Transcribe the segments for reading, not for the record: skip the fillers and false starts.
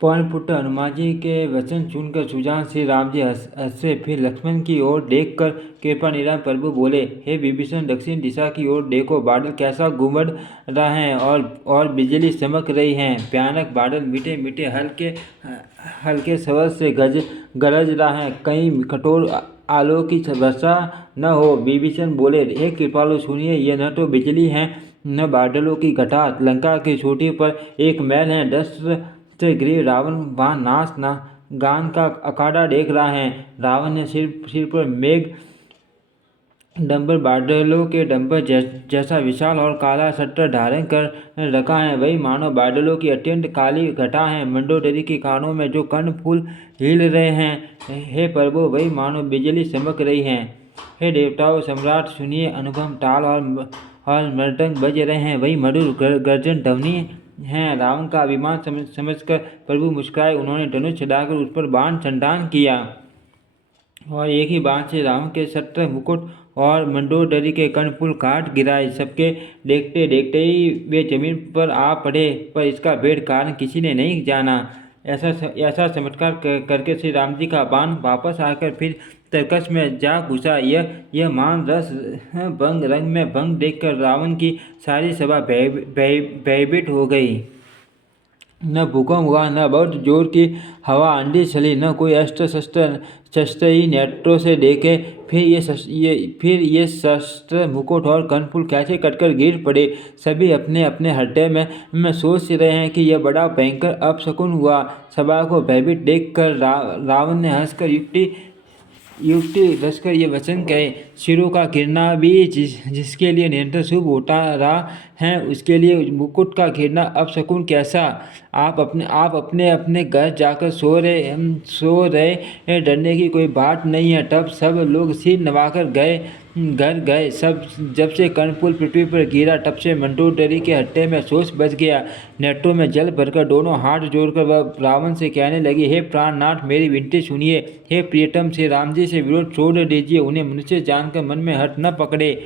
पवन पुत्र हनुमान जी के वचन सुनकर सुजान श्री राम जी हंसे। फिर लक्ष्मण की ओर देखकर कृपा निधान प्रभु बोले, हे विभीषण, दक्षिण दिशा की ओर देखो, बादल कैसा घुमड़ रहा है और बिजली चमक रही है। भयानक बादल मीठे मीठे हल्के हल्के शब्द से गरज रहा है, कहीं कठोर आलोक की वर्षा न हो। विभीषण बोले, हे कृपालु सुनिए, यह न तो बिजली है न बादलों की घटा। लंका की चोटी पर एक महल है, दशरथ गृह। रावण वहाँ नाच ना गान का अखाड़ा देख रहा है। रावण ने सिर पर मेघ डंबर, बादलों के डंबर जैसा विशाल और काला छत्र धारण कर रखा है। वही मानो बादलों की अत्यंत काली घटा है। मंडोदरी के कानों में जो कर्णफूल हिल रहे हैं, हे प्रभु, वही मानो बिजली चमक रही है। हे देवताओं सम्राट सुनिए, अनुपम ताल और मृदंग बज रहे हैं, वही मधुर गर्जन ध्वनि है। रावण का अभिमान समझकर प्रभु मुस्कुराए। उन्होंने धनुष चढ़ाकर उस पर बाण संधान किया और एक ही बाण से रावण के छत्र, मुकुट और मंडोदरी के कर्णफूल काट गिराए। सबके देखते देखते ही वे जमीन पर आ पड़े, पर इसका भेद कारण किसी ने नहीं जाना। ऐसा चमत्कार करके श्री राम जी का बाण वापस आकर फिर तरकश में जा घुसा। यह मान रस भंग रंग में भंग देखकर रावण की सारी सभा भयभीत हो गई। न भूकंप हुआ, न बहुत जोर की हवा आंधी चली, न कोई अस्त्र शस्त्र ही नेत्रों से देखे। फिर ये शस्त्र, मुकुट और कर्णफूल कैसे कटकर गिर पड़े। सभी अपने अपने हृदय में सोच रहे हैं कि यह बड़ा भयंकर अपशकुन हुआ। सभा को भयभीत देखकर रावण ने हंसकर युक्ति रचकर ये वचन कहे, सिरों का गिरना भी जिसके लिए निरंतर शुभ होता रहा है, उसके लिए मुकुट का गिरना अपशकुन कैसा। आप अपने अपने घर जाकर सो रहे, डरने की कोई बात नहीं है। तब सब लोग सिर नवाकर घर गए। सब जब से कर्णफूल पृथ्वी पर गिरा, तब से मंडोदरी के हृदय में सोच बच गया। नेत्रों में जल भरकर दोनों हाथ जोड़कर वह रावण से कहने लगी, हे प्राणनाथ, मेरी विनती सुनिए। हे प्रियतम, श्री राम जी से विरोध छोड़ दीजिए। उन्हें मनुष्य जानकर मन में हट न पकड़े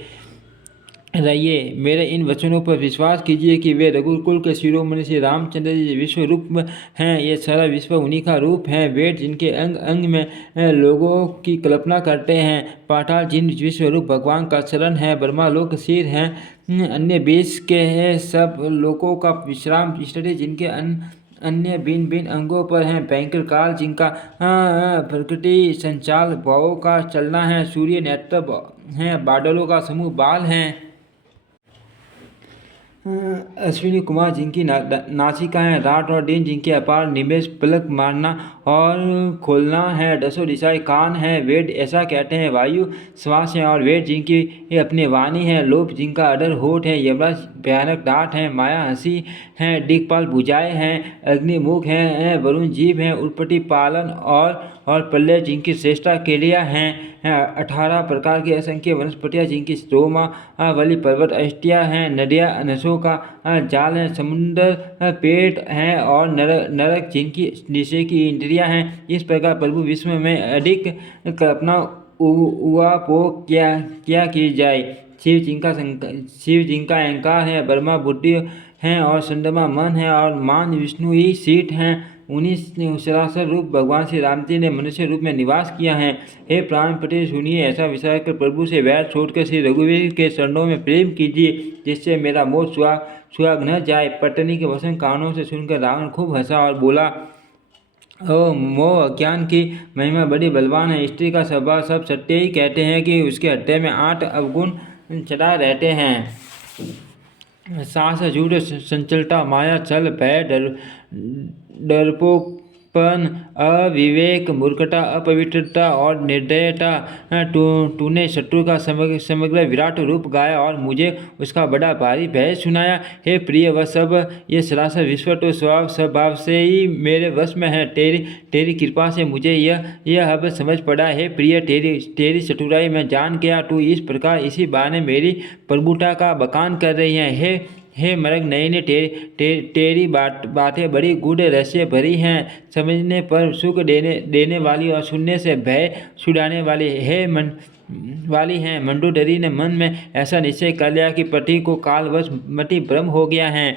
रहिए। मेरे इन वचनों पर विश्वास कीजिए कि वे रघुकुल के शिरोमणि श्री रामचंद्र जी विश्व रूप हैं। ये सारा विश्व उन्हीं का रूप है। वेद जिनके अंग अंग में लोगों की कल्पना करते हैं, पाताल जिन विश्व रूप भगवान का चरण है, ब्रह्मा लोक सिर हैं, अन्य 20 के सब लोगों का विश्राम स्थली जिनके अन्य भिन्न भिन्न अंगों पर हैं, भयंकर काल जिनका प्रकृति संचाल भावों का चलना है, सूर्य नेत्र हैं, बादलों का समूह बाल हैं, अश्विनी कुमार जिनकी नासिका है, रात और दिन जिनके अपार निमेष पलक मारना और खोलना है, दसों दिशाएं कान है। वेद ऐसा कहते हैं, वायु श्वास है और वेद जिनकी अपनी वाणी है, लोभ जिनका अडर होठ है, यमराज भयानक दांत है, माया हंसी है, दिक्पाल भुजाएं हैं, अग्नि मुख है, वरुण जीव है, उत्पत्ति पालन और प्रलय जिनकी श्रेष्ठा क्रिया हैं, 18 प्रकार की असंख्य वनस्पतियाँ जिनकी रोमा वाली पर्वत अष्टियाँ हैं, नदियाँ नसों का जाल है, समुद्र पेट हैं और नरक जिनकी निश्चय की इंद्रियाँ हैं। इस प्रकार प्रभु विश्व में अधिक कल्पना उवापोह क्या की जाए। शिव जिनका अहंकार है, ब्रह्मा बुद्धि हैं और चंद्रमा मन है और मान विष्णु ही शीत हैं। उन्हीं सरासर रूप भगवान श्री राम जी ने मनुष्य रूप में निवास किया है। हे प्राणपति सुनिए, ऐसा विचार कर प्रभु से वैर छोड़कर श्री रघुवीर के चरणों में प्रेम कीजिए, जिससे मेरा मोह सुहाग न जाए। पत्नी के वचन कानों से सुनकर रावण खूब हंसा और बोला, ओ मोह अज्ञान की महिमा बड़ी बलवान है। स्त्री का स्वभाव सब सत्य ही कहते हैं कि उसके हृदय में 8 अवगुण सदा रहते हैं, साहस, झूठ, चंचलता, माया, छल, भय, डरपोकपन, अविवेक, मूर्खता, अपवित्रता और निर्दयता। तूने शत्रु का समग्र विराट रूप गाया और मुझे उसका बड़ा भारी भय सुनाया। हे प्रिय, वह सब ये सरासर विश्व तो स्वभाव से ही मेरे वश में है। तेरी कृपा से मुझे यह अब समझ पड़ा। हे प्रिय, तेरी चतुराई में जान गया। तू इस प्रकार इसी बहाने मेरी प्रभुता का बखान कर रही है। हे मरग नयने, तेरी बातें बड़ी गूढ़ रहस्य भरी हैं, समझने पर सुख देने वाली और सुनने से भय छुड़ाने वाली हैं। मंडोदरी ने मन में ऐसा निश्चय कर लिया कि पति को कालवश मति भ्रम हो गया है।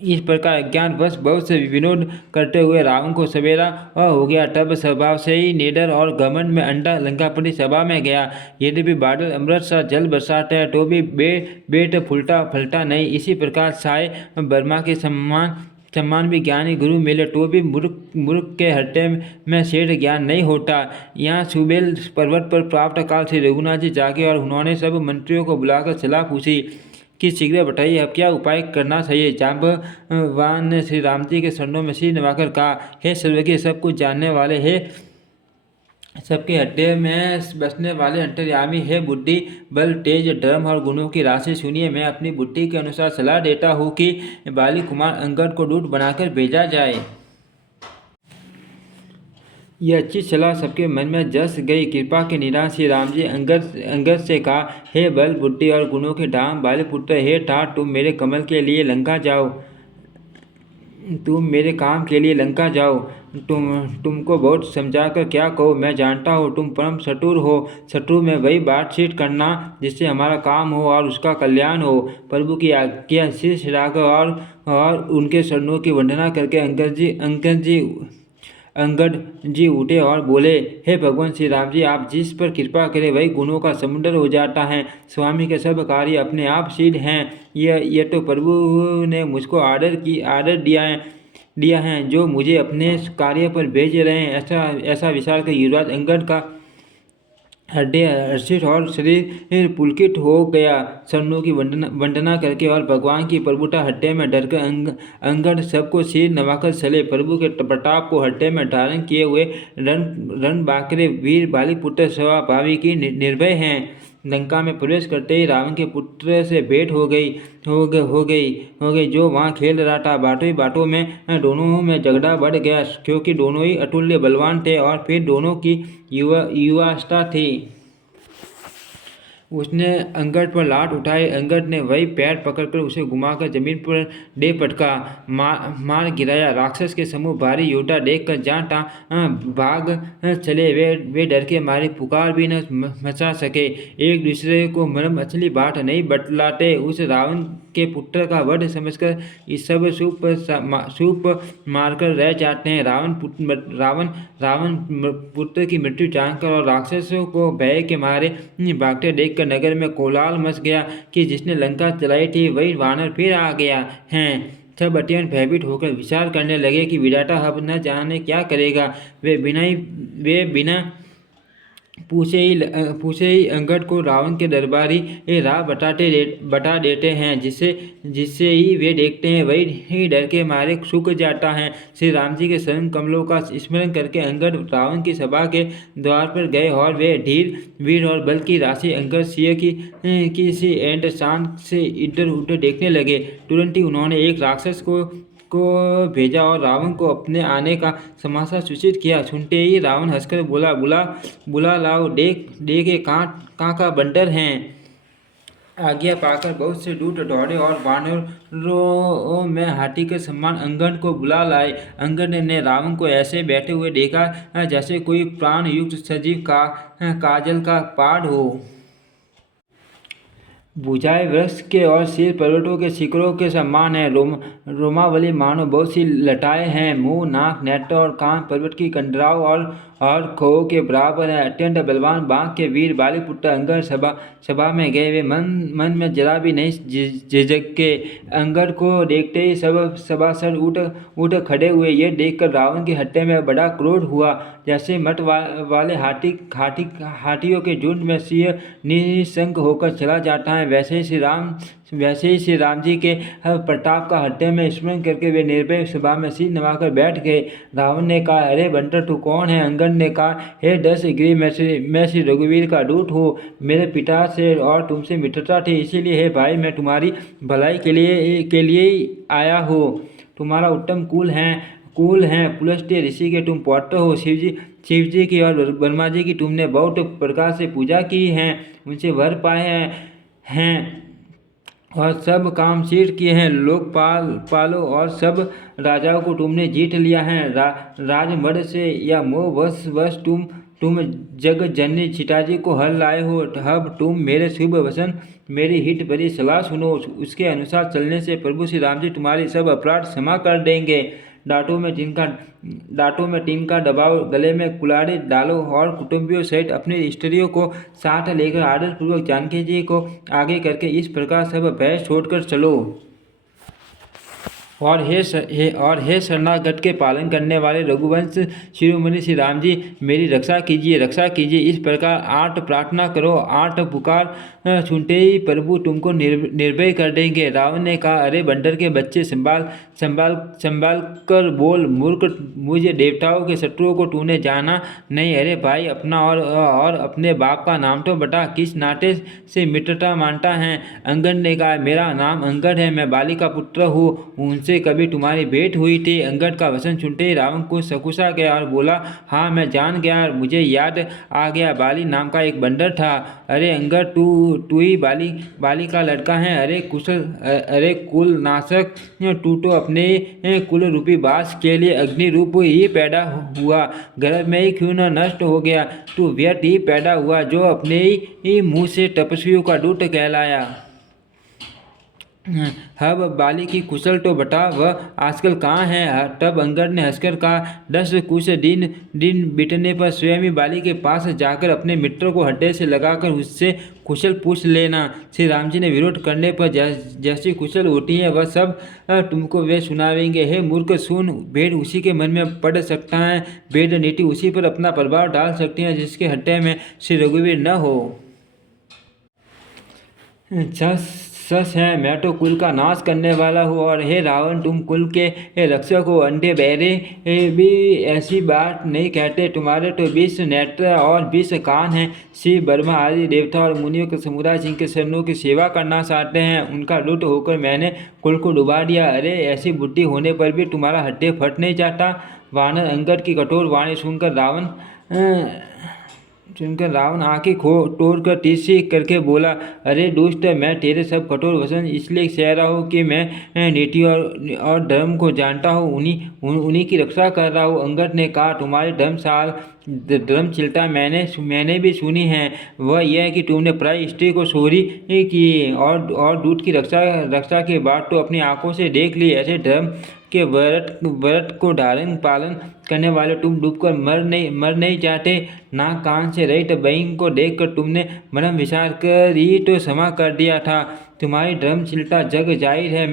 इस प्रकार अज्ञानवश बहुत से विनोद करते हुए रावण को सवेरा हो गया। तब स्वभाव से ही निडर और घमंड में अंडा लंकापति सभा में गया। यद्यपि बादल अमृत सा जल बरसाते हैं तो भी बेट फूलता फलता नहीं। इसी प्रकार साय बर्मा के सम्मान भी ज्ञानी गुरु मिले तो भी मूर्ख के हृदय में श्रेष्ठ ज्ञान नहीं होता। यहाँ सुबेल पर्वत पर प्राप्त काल श्री रघुनाथ जी जागे और उन्होंने सब मंत्रियों को बुलाकर सलाह पूछी कि शीघ्र बताइए अब क्या उपाय करना चाहिए। जाम्बवान ने श्री राम जी के चरणों में सिर नवाकर कहा, हे सर्वज्ञ सब कुछ जानने वाले, हे सबके हृदय में बसने वाले अंतर्यामी, है बुद्धि बल तेज धर्म और गुणों की राशि सुनिए। मैं अपनी बुद्धि के अनुसार सलाह देता हूँ कि बाली कुमार अंगद को दूत बनाकर भेजा जाए। यह अच्छी सलाह सबके मन में जस गई। कृपा के निराश श्री राम जी अंगद से कहा, हे बल बुद्धि और गुणों के धाम बालीपुत्र, हे ठाट तुम मेरे कमल के लिए लंका जाओ, तुम मेरे काम के लिए लंका जाओ। तुमको बहुत समझा कर क्या कहो, मैं जानता हूँ तुम परम चतुर हो। शत्रु में वही बातचीत करना जिससे हमारा काम हो और उसका कल्याण हो। प्रभु की आज्ञा शीश हिलाकर और उनके चरणों की वंदना करके अंगद जी उठे और बोले, हे भगवान श्री राम जी, आप जिस पर कृपा करें वही गुणों का समुद्र हो जाता है। स्वामी के सब कार्य अपने आप सिद्ध हैं। यह तो प्रभु ने मुझको आदर दिया है जो मुझे अपने कार्य पर भेज रहे हैं। ऐसा विचार कर युवराज अंगद का हृदय हर्षित और शरीर पुलकित हो गया। चरणों की वंदना करके और भगवान की प्रभुता हृदय में डरकर अंगद सबको सिर नवाकर चले। प्रभु के प्रताप को हृदय में धारण किए हुए रण बांकरे वीर बालीपुत्र स्वभावी की निर्भय हैं। लंका में प्रवेश करते ही रावण के पुत्र से भेंट हो गई जो वहां खेल रहा था। बातों ही बातों में दोनों में झगड़ा बढ़ गया क्योंकि दोनों ही अतुल्य बलवान थे और फिर दोनों की युवावस्था थी। उसने अंगद पर लात उठाई। अंगद ने वही पैर पकड़कर उसे घुमाकर जमीन पर दे पटका, मार गिराया। राक्षस के समूह भारी योद्धा देखकर जहाँ भाग चले। वे डर के मारे पुकार भी न मचा सके, एक दूसरे को मरम असली बात नहीं बतलाते। उस रावण के पुत्र का वध समझकर इस सब सूप मारकर रह जाते हैं। रावण पुत्र की मृत्यु जानकर और राक्षसों को भय के मारे भागते देखकर नगर में कोलाहल मच गया कि जिसने लंका चलाई थी वही वानर फिर आ गया है। सब अत्यंत भयभीत होकर विचार करने लगे कि विधाता अब न जाने क्या करेगा। वे बिना पूछे ही अंगद को रावण के दरबारी राह बता देते हैं, जिससे ही वे देखते हैं वही डर के मारे सूख जाता है। श्री राम जी के शरण कमलों का स्मरण करके अंगद रावण की सभा के द्वार पर गए और वे धीर वीर और बल की राशि अंगद सिंह की सी एंड शान से इधर उधर देखने लगे। तुरंत ही उन्होंने एक राक्षस को भेजा और रावण को अपने आने का समाचार सूचित किया। सुनते ही रावण हंसकर बोला, बुला लाओ, देख कहाँ का बंदर हैं। आज्ञा पाकर बहुत से दूत दौड़े और वानरों में हाथी के समान अंगद को बुला लाए। अंगद ने रावण को ऐसे बैठे हुए देखा जैसे कोई प्राण युक्त सजीव काजल का पाड़ हो। भुजाएं वृक्ष के और सिर पर्वतों के शिखरों के समान है। रोमावली मानो बहुत सी लटाएं हैं। मुंह नाक नेत्र और कान पर्वत की कंडराओं और खोह के बराबर है। अत्यंत बलवान बाघ के वीर बालीपुत्र अंगद सभा में गए। वे मन में जरा भी नहीं झिझके। अंगद को देखते ही सब सभासद उठ खड़े हुए। ये देखकर रावण के हृदय में बड़ा क्रोध हुआ। जैसे मठ वाले हाथियों के झुंड में सिंह निशंक होकर चला जाता है, वैसे ही श्री राम जी के प्रताप का हृदय में स्मरण करके वे निर्भय सभा में सिर नवाकर बैठ गए। रावण ने कहा, अरे बंटर तू कौन है? अंगद ने कहा, हे दशग्रीव, मैं श्री रघुवीर का दूत हूँ। मेरे पिता से और तुमसे मित्रता थी, इसीलिए हे भाई मैं तुम्हारी भलाई के लिए ही आया हूँ। तुम्हारा उत्तम कुल है, पुलस्त्य ऋषि के तुम पौत्र हो। शिव जी की और ब्रह्मा जी की तुमने बहुत प्रकार से पूजा की है, उनसे वर पाए हैं और सब काम सिद्ध किए हैं। लोक पालो और सब राजाओं को तुमने जीत लिया है। राजमद से या मोह वश तुम जग जननी सीता जी को हल लाए हो। अब तुम मेरे शुभ वचन, मेरी हित भरी सलाह सुनो। उसके अनुसार चलने से प्रभु श्री राम जी तुम्हारे सब अपराध क्षमा कर देंगे। डांटों में टीन का दबाव, गले में कुल्हाड़ी डालो और कुटुंबियों सहित अपनी स्त्रियों को साथ लेकर आदरपूर्वक जानकी जी को आगे करके इस प्रकार सब भय छोड़कर चलो। और हे शरणागत के पालन करने वाले रघुवंश शिरोमणि श्री राम जी, मेरी रक्षा कीजिए, रक्षा कीजिए। इस प्रकार 8 प्रार्थना करो। 8 पुकार सुनते ही प्रभु तुमको निर्भय कर देंगे। रावण ने कहा, अरे बंदर के बच्चे, संभाल कर बोल मूर्ख, मुझे देवताओं के शत्रुओं को तूने जाना नहीं। अरे भाई, अपना और अपने बाप का नाम तो बता, किस नाते से मित्रता मानता है। अंगद ने कहा, मेरा नाम अंगद है, मैं बाली का पुत्र हूँ, उनसे कभी तुम्हारी भेंट हुई थी। अंगद का वचन सुनते ही रावण को सकुचा गया और बोला, हाँ मैं जान गया, मुझे याद आ गया, बाली नाम का एक बंदर था। अरे अंगद, तू ही बाली का लड़का है। अरे कुल नाशक, तू तो अपने कुल रूपी बास के लिए अग्नि रूप ही पैदा हुआ, गर्भ में ही क्यों न नष्ट हो गया। तू व्यर्थ ही पैदा हुआ, जो अपने ही मुँह से तपस्वियों का दूत कहलाया। अब बाली की कुशल तो बता, वह आजकल कहाँ है। तब अंगद ने हंसकर कहा, 10 कुछ दिन बीतने पर स्वयं ही बाली के पास जाकर अपने मित्र को हृदय से लगाकर उससे कुशल पूछ लेना। श्री राम जी ने विरोध करने पर जैसी कुशल होती है वह सब तुमको वे सुनावेंगे। हे मूर्ख, सुन, भेद उसी के मन में पड़ सकता है, भेद नीति उसी पर अपना प्रभाव डाल सकती है जिसके हृदय में श्री रघुवीर न हो। सच है, मैं तो कुल का नाश करने वाला हूँ। और हे रावण, तुम कुल के रक्षक हो, अंधे बहरे भी ऐसी बात नहीं कहते। तुम्हारे तो 20 नेत्र और 20 कान हैं। शिव, ब्रह्मा आदि देवता और मुनियों के समुदाय जिनके शरणों की सेवा करना चाहते हैं, उनका लुट होकर मैंने कुल को डुबा दिया। अरे ऐसी बुद्धि होने पर भी तुम्हारा हृदय फट नहीं जाता। वानर अंगद की कठोर वाणी सुनकर रावण आंखें तोड़ कर तीरछी करके बोला, अरे दुष्ट, मैं तेरे सब कठोर वचन इसलिए सह रहा हूँ कि मैं नीति और धर्म को जानता हूँ, उन्हीं की रक्षा कर रहा हूँ। अंगद ने कहा, तुम्हारी धर्मशीलता मैंने भी सुनी है। वह यह कि तुमने पराई स्त्री को चोरी की और दूध की रक्षा के बाद तो अपनी आंखों से देख ली। ऐसे धर्म के व्रत को धारण पालन करने वाले तुम डूबकर मर नहीं जाते। नाक कान से रहित बहन को देखकर तुमने मनन विचार कर ही तो क्षमा कर दिया था। तुम्हारी धर्मशीलता जग जाहिर है।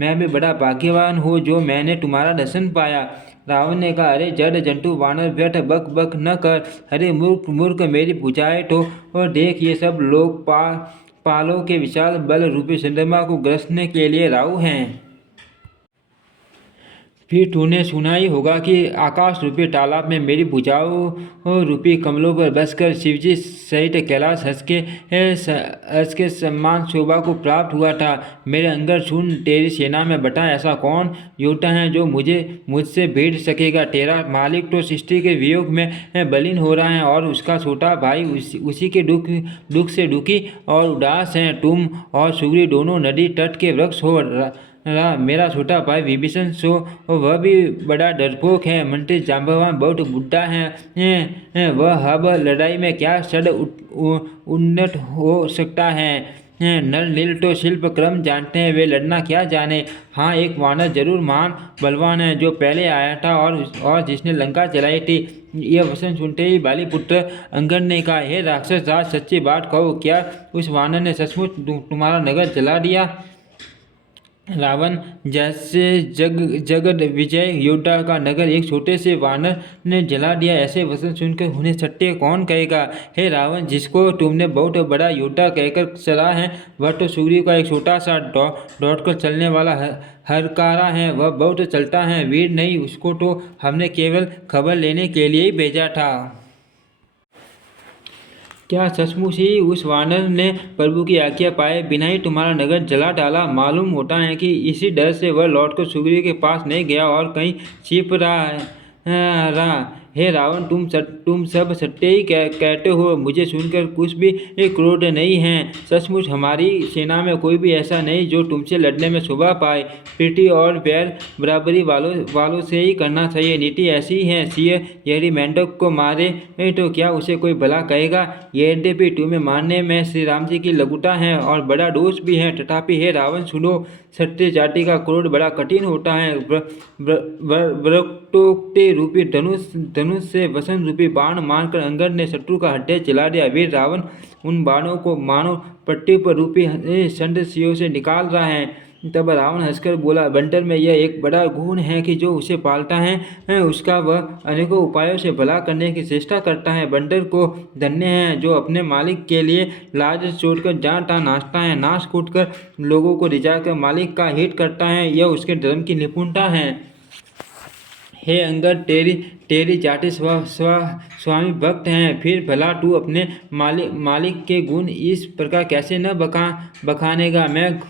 मैं भी बड़ा भाग्यवान हूँ जो मैंने तुम्हारा दर्शन पाया। रावण ने कहा, अरे जड़ जंतु वानर, व्यर्थ बक बक न कर। अरे मूर्ख, मेरी बुझाए तो और देख, ये सब लोग पालों के विशाल बल रूपी चंद्रमा को ग्रसने के लिए राहु हैं। फिर तूने सुना ही होगा कि आकाश रूपी तालाब में मेरी भुजाओं रूपी कमलों पर बसकर शिवजी सहित कैलाश हंस के सम्मान शोभा को प्राप्त हुआ था। मेरे अंदर सुन, तेरी सेना में बता ऐसा कौन योद्धा है जो मुझसे भिड़ सकेगा। तेरा मालिक तो सृष्टि के वियोग में बलीन हो रहा है और उसका छोटा भाई उसी के दुख से दुखी और उदास है। तुम और सुग्रीव दोनों नदी तट के वृक्ष हो। मेरा छोटा भाई विभीषण सो वह भी बड़ा डरपोक है। मंत्री जाम्बवान बहुत बुढ़ा है, वह अब लड़ाई में क्या षड उन्नत हो सकता है। नल नील तो शिल्प क्रम जानते हैं, वे लड़ना क्या जाने। हाँ, एक वानर जरूर महान बलवान है जो पहले आया था और जिसने लंका जलाई थी। यह वचन सुनते ही बाली पुत्र अंगद ने कहा, हे राक्षस राज, सच्ची बात कहो, क्या उस वानर ने सचमुच तुम्हारा नगर जला दिया। रावण जैसे जगत विजय योद्धा का नगर एक छोटे से वानर ने जला दिया, ऐसे वचन सुनकर उन्हें सत्य कौन कहेगा। हे रावण, जिसको तुमने बहुत बड़ा योद्धा कहकर चला है, वह तो सुग्रीव का एक छोटा सा दौड़कर चलने वाला हरकारा है। वह बहुत चलता है, वीर नहीं। उसको तो हमने केवल खबर लेने के लिए ही भेजा था। क्या सचमुच ही उस वानर ने प्रभु की आज्ञा पाए बिना ही तुम्हारा नगर जला डाला। मालूम होता है कि इसी डर से वह लौटकर सुग्रीव के पास नहीं गया और कहीं छिप रहा। हे रावण, तुम सब सत्य ही कहते हो। मुझे सुनकर कुछ भी क्रोध नहीं है। सचमुच हमारी सेना में कोई भी ऐसा नहीं जो तुमसे लड़ने में शोभा पाए। प्रीति और बैर बराबरी वालों से ही करना चाहिए। नीति ऐसी है, सिंह यदि मेंढक को मारे तो क्या उसे कोई भला कहेगा? यद्यपि तुम्हें मारने में श्री राम जी की लघुता है और बड़ा दोष भी है, तथापि हे रावण सुनो, क्षत्रिय जाति का क्रोध बड़ा कठिन होता है। वक्रोक्ति रूपी धनुष से वसन रूपी बाण मारकर अंगद ने शत्रु का हृदय जला दिया। वीर रावण उन बाणों को मानो पट्टी पर रूपी षंड सियों से निकाल रहा है। तब रावण हंसकर बोला, बंटर में यह एक बड़ा गुण है कि जो उसे पालता है उसका वह अनेकों उपायों से भला करने की चेष्टा करता है। बंटर को धन्य है जो अपने मालिक के लिए लाज छोड़कर जहाँ तहाँ नाचता है, नाच कूटकर लोगों को रिझाकर मालिक का हित करता है। यह उसके धर्म की निपुणता है। हे अंगद, तेरी जाति स्वामी भक्त हैं, फिर भला तू अपने मालिक के गुण इस प्रकार कैसे न बखानेगा? मैं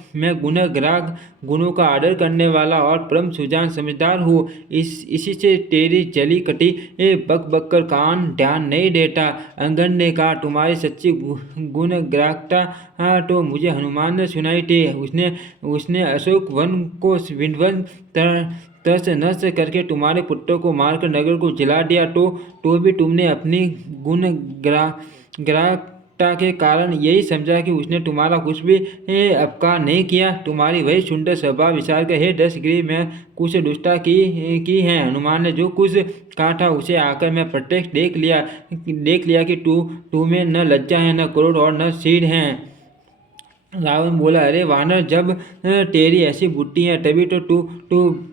गुणग्राग, गुणों का आदर करने वाला और परम सुजान समझदार हूँ। इसी से तेरी जली कटी बक बक कर कान ध्यान नहीं देता। अंगद ने कहा, तुम्हारी सच्ची गुणग्राहकता तो मुझे हनुमान ने सुनाई थी। उसने अशोक वन को विध्वंस तस नस करके तुम्हारे पुत्रों को मारकर नगर को जला दिया। तो भी तुमने अपनी ग्राहकता के कारण यही समझा कि उसने तुम्हारा कुछ भी अपकार नहीं किया। तुम्हारी वही सुंदर स्वभाव विचार कर हे दशग्रीव, मैं कुछ दुष्टता की है। हनुमान ने जो कुछ कहा था उसे आकर मैं प्रत्यक्ष देख लिया कि तुम्हें न लज्जा है, न क्रोध और न सीर है। रावण बोला, अरे वानर, जब तेरी ऐसी बुद्धि है तभी तो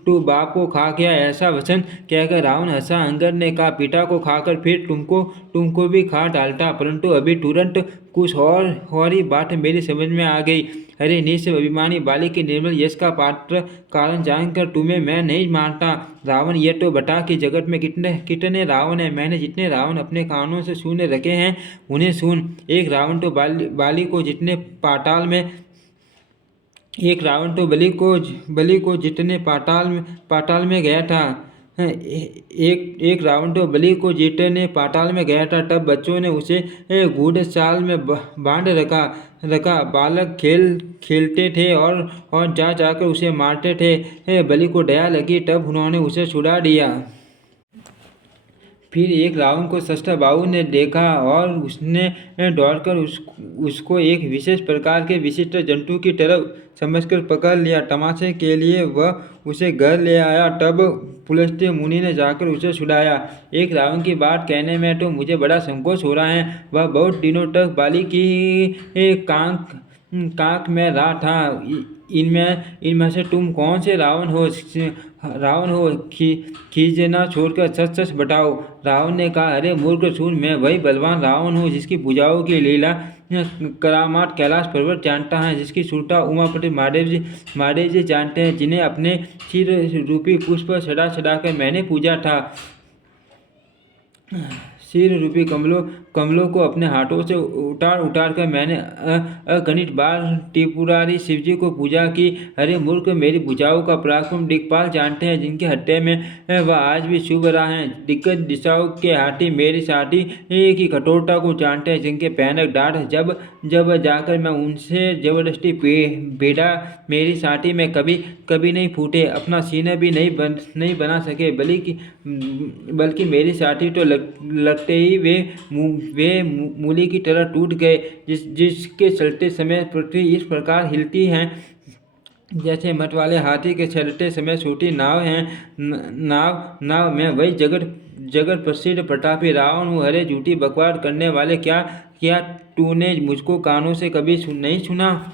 तू बाप को खा गया। ऐसा वचन कहकर रावण हंसा। अंगद ने कहा, पिता को खाकर फिर तुमको भी खा डालता, परंतु अभी तुरंत कुछ और ही बात मेरी समझ में आ गई। अरे निश्चय अभिमानी बालिक के निर्मल यश का पात्र कारण जानकर तुम्हें मैं नहीं मारता। रावण, ये तो बता कि जगत में कितने रावण हैं? मैंने जितने रावण अपने कानों से सुन रखे हैं उन्हें सुन। एक रावण तो बलि को जितने पाताल में गया था। एक रावण तो बलि को जीतने पाताल में गया था। तब बच्चों ने उसे गूढ़ चाल में बांध रखा। बालक खेलते थे और जा जाकर उसे मारते थे। बलि को दया लगी, तब उन्होंने उसे छुड़ा दिया। फिर एक रावण को सहस्त्रबाहु ने देखा और उसने दौड़कर उसको एक विशेष प्रकार के विशिष्ट जंतु की तरह समझकर पकड़ लिया। तमाशे के लिए वह उसे घर ले आया। तब पुलस्त्य मुनि ने जाकर उसे छुड़ाया। एक रावण की बात कहने में तो मुझे बड़ा संकोच हो रहा है। वह बहुत दिनों तक बाली की कांख में रहा था। इनमें से तुम कौन से रावण हो? खींचना छोड़कर सच सच बताओ। रावण ने कहा, अरे मूर्ख, सुन, मैं वही बलवान रावण हूँ जिसकी भुजाओं की लीला करामात कैलाश पर्वत जानता है, जिसकी सुरता उमापति महादेव जी जानते हैं, जिन्हें अपने सिर रूपी पुष्प सदा कर मैंने पूजा था। सिर रूपी कमलों को अपने हाथों से उतार कर मैंने अगणित बार त्रिपुरारी शिवजी को पूजा की। अरे मूर्ख, मेरी भुजाओं का पराक्रम दिक्पाल जानते हैं, जिनके हत्या में वह आज भी शुभ रहा है। दिग्गज दिशाओं के हाथी मेरी साथी की कठोरता को जानते हैं, जिनके भयानक दांत जब जाकर मैं उनसे जबरदस्ती भेड़ा मेरी साथी में कभी नहीं फूटे, अपना सीना भी नहीं बना सके, बल्कि मेरी साथी तो लगते ही वे मूली की तरह टूट गए, जिसके चलते समय पृथ्वी इस प्रकार हिलती है जैसे मत वाले हाथी के चलते समय छोटी नाव है। नाव में वही जगत प्रसिद्ध प्रतापी रावण हूँ। अरे झूठी बकवास करने वाले, क्या तूने मुझको कानों से कभी नहीं सुना?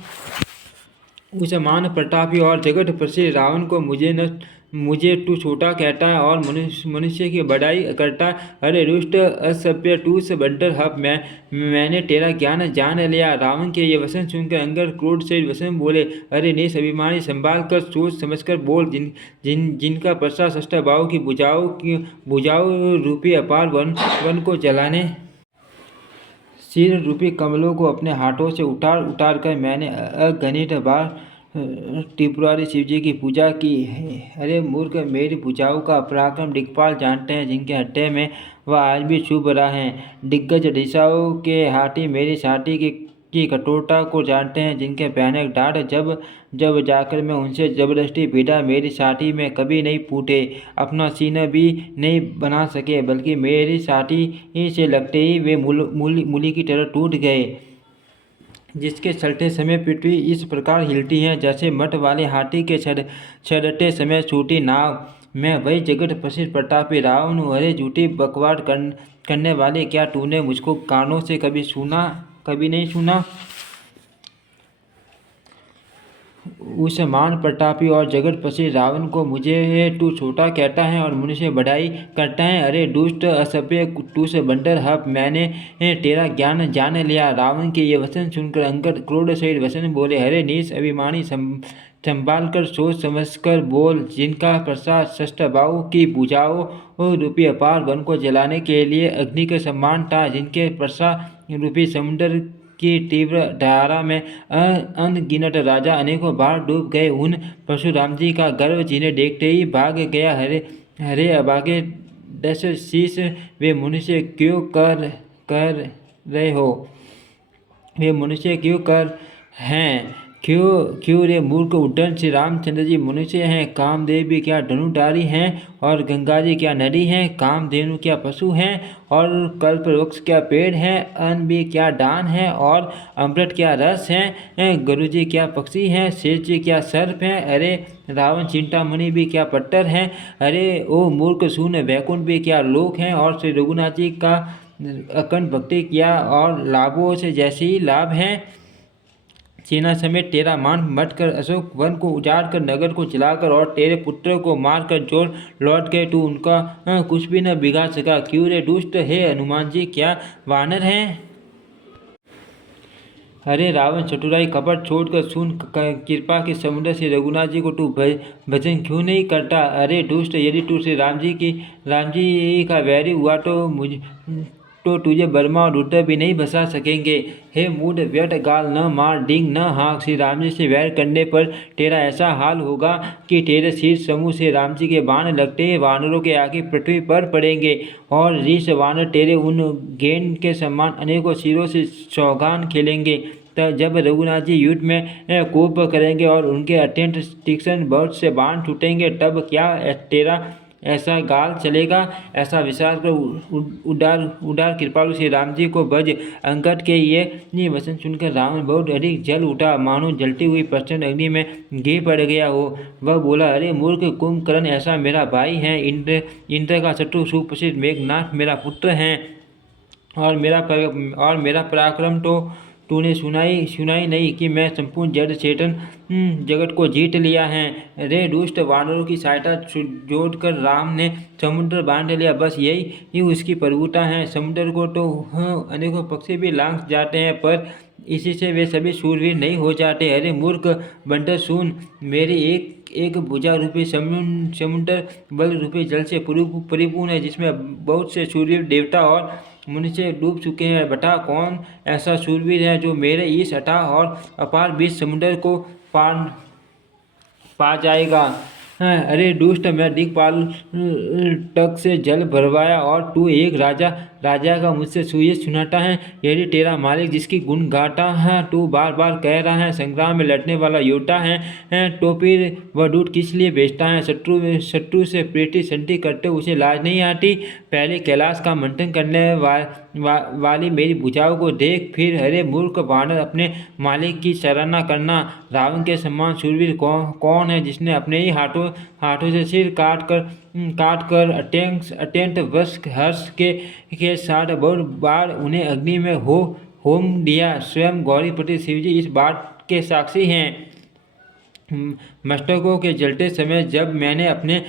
उस मान प्रतापी और जगत प्रसिद्ध रावण को मुझे तू छोटा कहता है और मनुष्य की बड़ाई करता है। अरे रुष्ट असभ्य टूस बंटर हब, मैंने तेरा ज्ञान जान लिया। रावण के ये वचन सुनकर अंगद क्रोध से वचन बोले, अरे नीच अभिमानी, संभाल कर सोच समझकर बोल। जिनका प्रसाद सहस्त्रबाहु की भुजाओं रूपी अपार वन को जलाने, सिर रूपी कमलों को अपने हाथों से उतार कर मैंने अगणित बार त्रिपुरारी शिवजी की पूजा की। अरे मूर्ख, मेरी भुजाओं का पराक्रम दिक्पाल जानते हैं, जिनके हट्टे में वह आज भी चुभ रहा है। दिग्गज दिशाओं के हाथी मेरी छाती की कठोरता को जानते हैं, जिनके भयानक डांट जब जब जाकर मैं उनसे जबरदस्ती पीटा, मेरी छाती में कभी नहीं फूटे, अपना सीना भी नहीं बना सके, बल्कि मेरी छाती से लगते ही वे मूली की तरह टूट गए, जिसके चलते समय पृथ्वी इस प्रकार हिलती है जैसे मठ वाले हाथी के छड़ते समय छूटी नाव। मैं वही जगत प्रसिद्ध प्रतापी रावण हूँ। अरे झूठी बकवाद करने वाले, क्या तूने मुझको कानों से कभी नहीं सुना? उस महान प्रतापी और जगत प्रसिद्ध रावण को मुझे तू छोटा कहता है और मुझसे बढ़ाई करता है। अरे दुष्ट असभ्य कुत्तूस बंदर, हब मैंने तेरा ज्ञान जान लिया। रावण के ये वचन सुनकर अंगद क्रोध सहित वचन बोले, अरे नीच अभिमानी, संभाल कर सोच समझ कर बोल। जिनका प्रसाद शस्त्रबाहु की भुजाओं रूपी अपार वन को जलाने के लिए अग्नि के समान था, जिनके प्रसाद रूपी समुद्र की तीव्र धारा में अनगिनत राजा अनेकों बार डूब गए, उन परशुराम जी का गर्व जिन्हें देखते ही भाग गया। हरे हरे अभागे दस शीश, वे मनुष्य क्यों कर रहे हो? वे मनुष्य क्यों कर हैं? क्यों रे मूर्ख उड्डन! श्री रामचंद्र जी मनुष्य हैं, कामदेव भी क्या धनुधारी हैं, और गंगा जी क्या नदी हैं, कामधेनु क्या पशु हैं, और कल्पवृक्ष क्या पेड़ हैं, अन्न भी क्या दान है, और अमृत क्या रस है, गुरु जी क्या पक्षी हैं, शेष जी क्या सर्प हैं, अरे रावण चिंतामणि भी क्या पत्थर हैं, अरे ओ मूर्ख सुन, वैकुंठ भी क्या लोक हैं, और श्री रघुनाथ जी का अखंड भक्ति क्या और लाभों से जैसे ही लाभ हैं। सेना समेत तेरा मान मट कर अशोक वन को उजाड़ कर, नगर को जलाकर और तेरे पुत्रों को मार कर जोर लौट गए, तू उनका कुछ भी न बिगाड़ सका। क्यों रे दुष्ट! हे हनुमान जी क्या वानर हैं? अरे रावण चतुराई कपट छोड़कर सुन, कृपा के समुद्र से रघुनाथ जी को तू भजन क्यों नहीं करता? अरे दुष्ट, यदि तू श्री राम जी का वैरी हुआ तो तुझे बर्मा और रुद्र भी नहीं बचा सकेंगे। हे मूढ़, व्यर्थ गाल न मार, डिंग न हाँक। श्री राम जी से वैर करने पर तेरा ऐसा हाल होगा कि तेरे शीर्ष समूह से राम जी के बाण लगते ही वानरों के आगे पृथ्वी पर पड़ेंगे, और रीछ वानर तेरे उन गेंद के समान अनेकों सिरों से चौगान खेलेंगे। तब जब रघुनाथ जी युद्ध में कोप करेंगे और उनके अत्यंत तीक्ष्ण बहुत से बाण छूटेंगे, तब क्या तेरा ऐसा गाल चलेगा? ऐसा विचार कर उदार कृपालु श्री राम जी को भज। अंगद के ये वचन सुनकर रावण बहुत अधिक जल उठा, मानो जलती हुई प्रचंड अग्नि में घी पड़ गया हो। वह बोला, अरे मूर्ख कुंभकर्ण, ऐसा मेरा भाई है, इंद्र का शत्रु सुप्रसिद्ध मेघनाथ मेरा पुत्र है, और मेरा पराक्रम तो तूने सुनाई नहीं कि मैं संपूर्ण जड़ चेतन जगत को जीत लिया है। रे दुष्ट! वानरों की सहायता जोड़कर राम ने समुद्र बांध लिया, बस यही उसकी प्रभुता है। समुद्र को तो अनेकों पक्षी भी लांघ जाते हैं, पर इसी से वे सभी शूरवीर नहीं हो जाते। अरे मूर्ख बंदर सुन, मेरी एक भुजा रूपी समुद्र बल रूपी जल से परिपूर्ण है, जिसमें बहुत से शूरवीर देवता और मनुष्य डूब चुके हैं। बता, कौन ऐसा शूरवीर है जो मेरे इस अथाह और अपार बीच समुद्र को पा जाएगा? अरे दुष्ट, मैं दिक्पाल तक से जल भरवाया, और तू एक राजा का मुझसे सुई सुनाता है। यदि तेरा मालिक, जिसकी गुण गाता है तू बार बार कह रहा है, संग्राम में लड़ने वाला योद्धा है, तो फिर वह दूत किस लिए भेजता है? शत्रु से प्रीति संधि करते उसे लाज नहीं आती? पहले कैलाश का मंथन करने वाली मेरी भुजाओं को देख, फिर अरे मूर्ख वानर, अपने मालिक की सराहना करना। रावण के समान शूरवीर कौन है, जिसने अपने ही हाथों से सिर काट कर अत्यंत हर्ष के साथ बहुत बार उन्हें अग्नि में होम दिया। स्वयं गौरीपति शिवजी इस बात के साक्षी हैं। मस्तकों के जलते समय जब मैंने अपने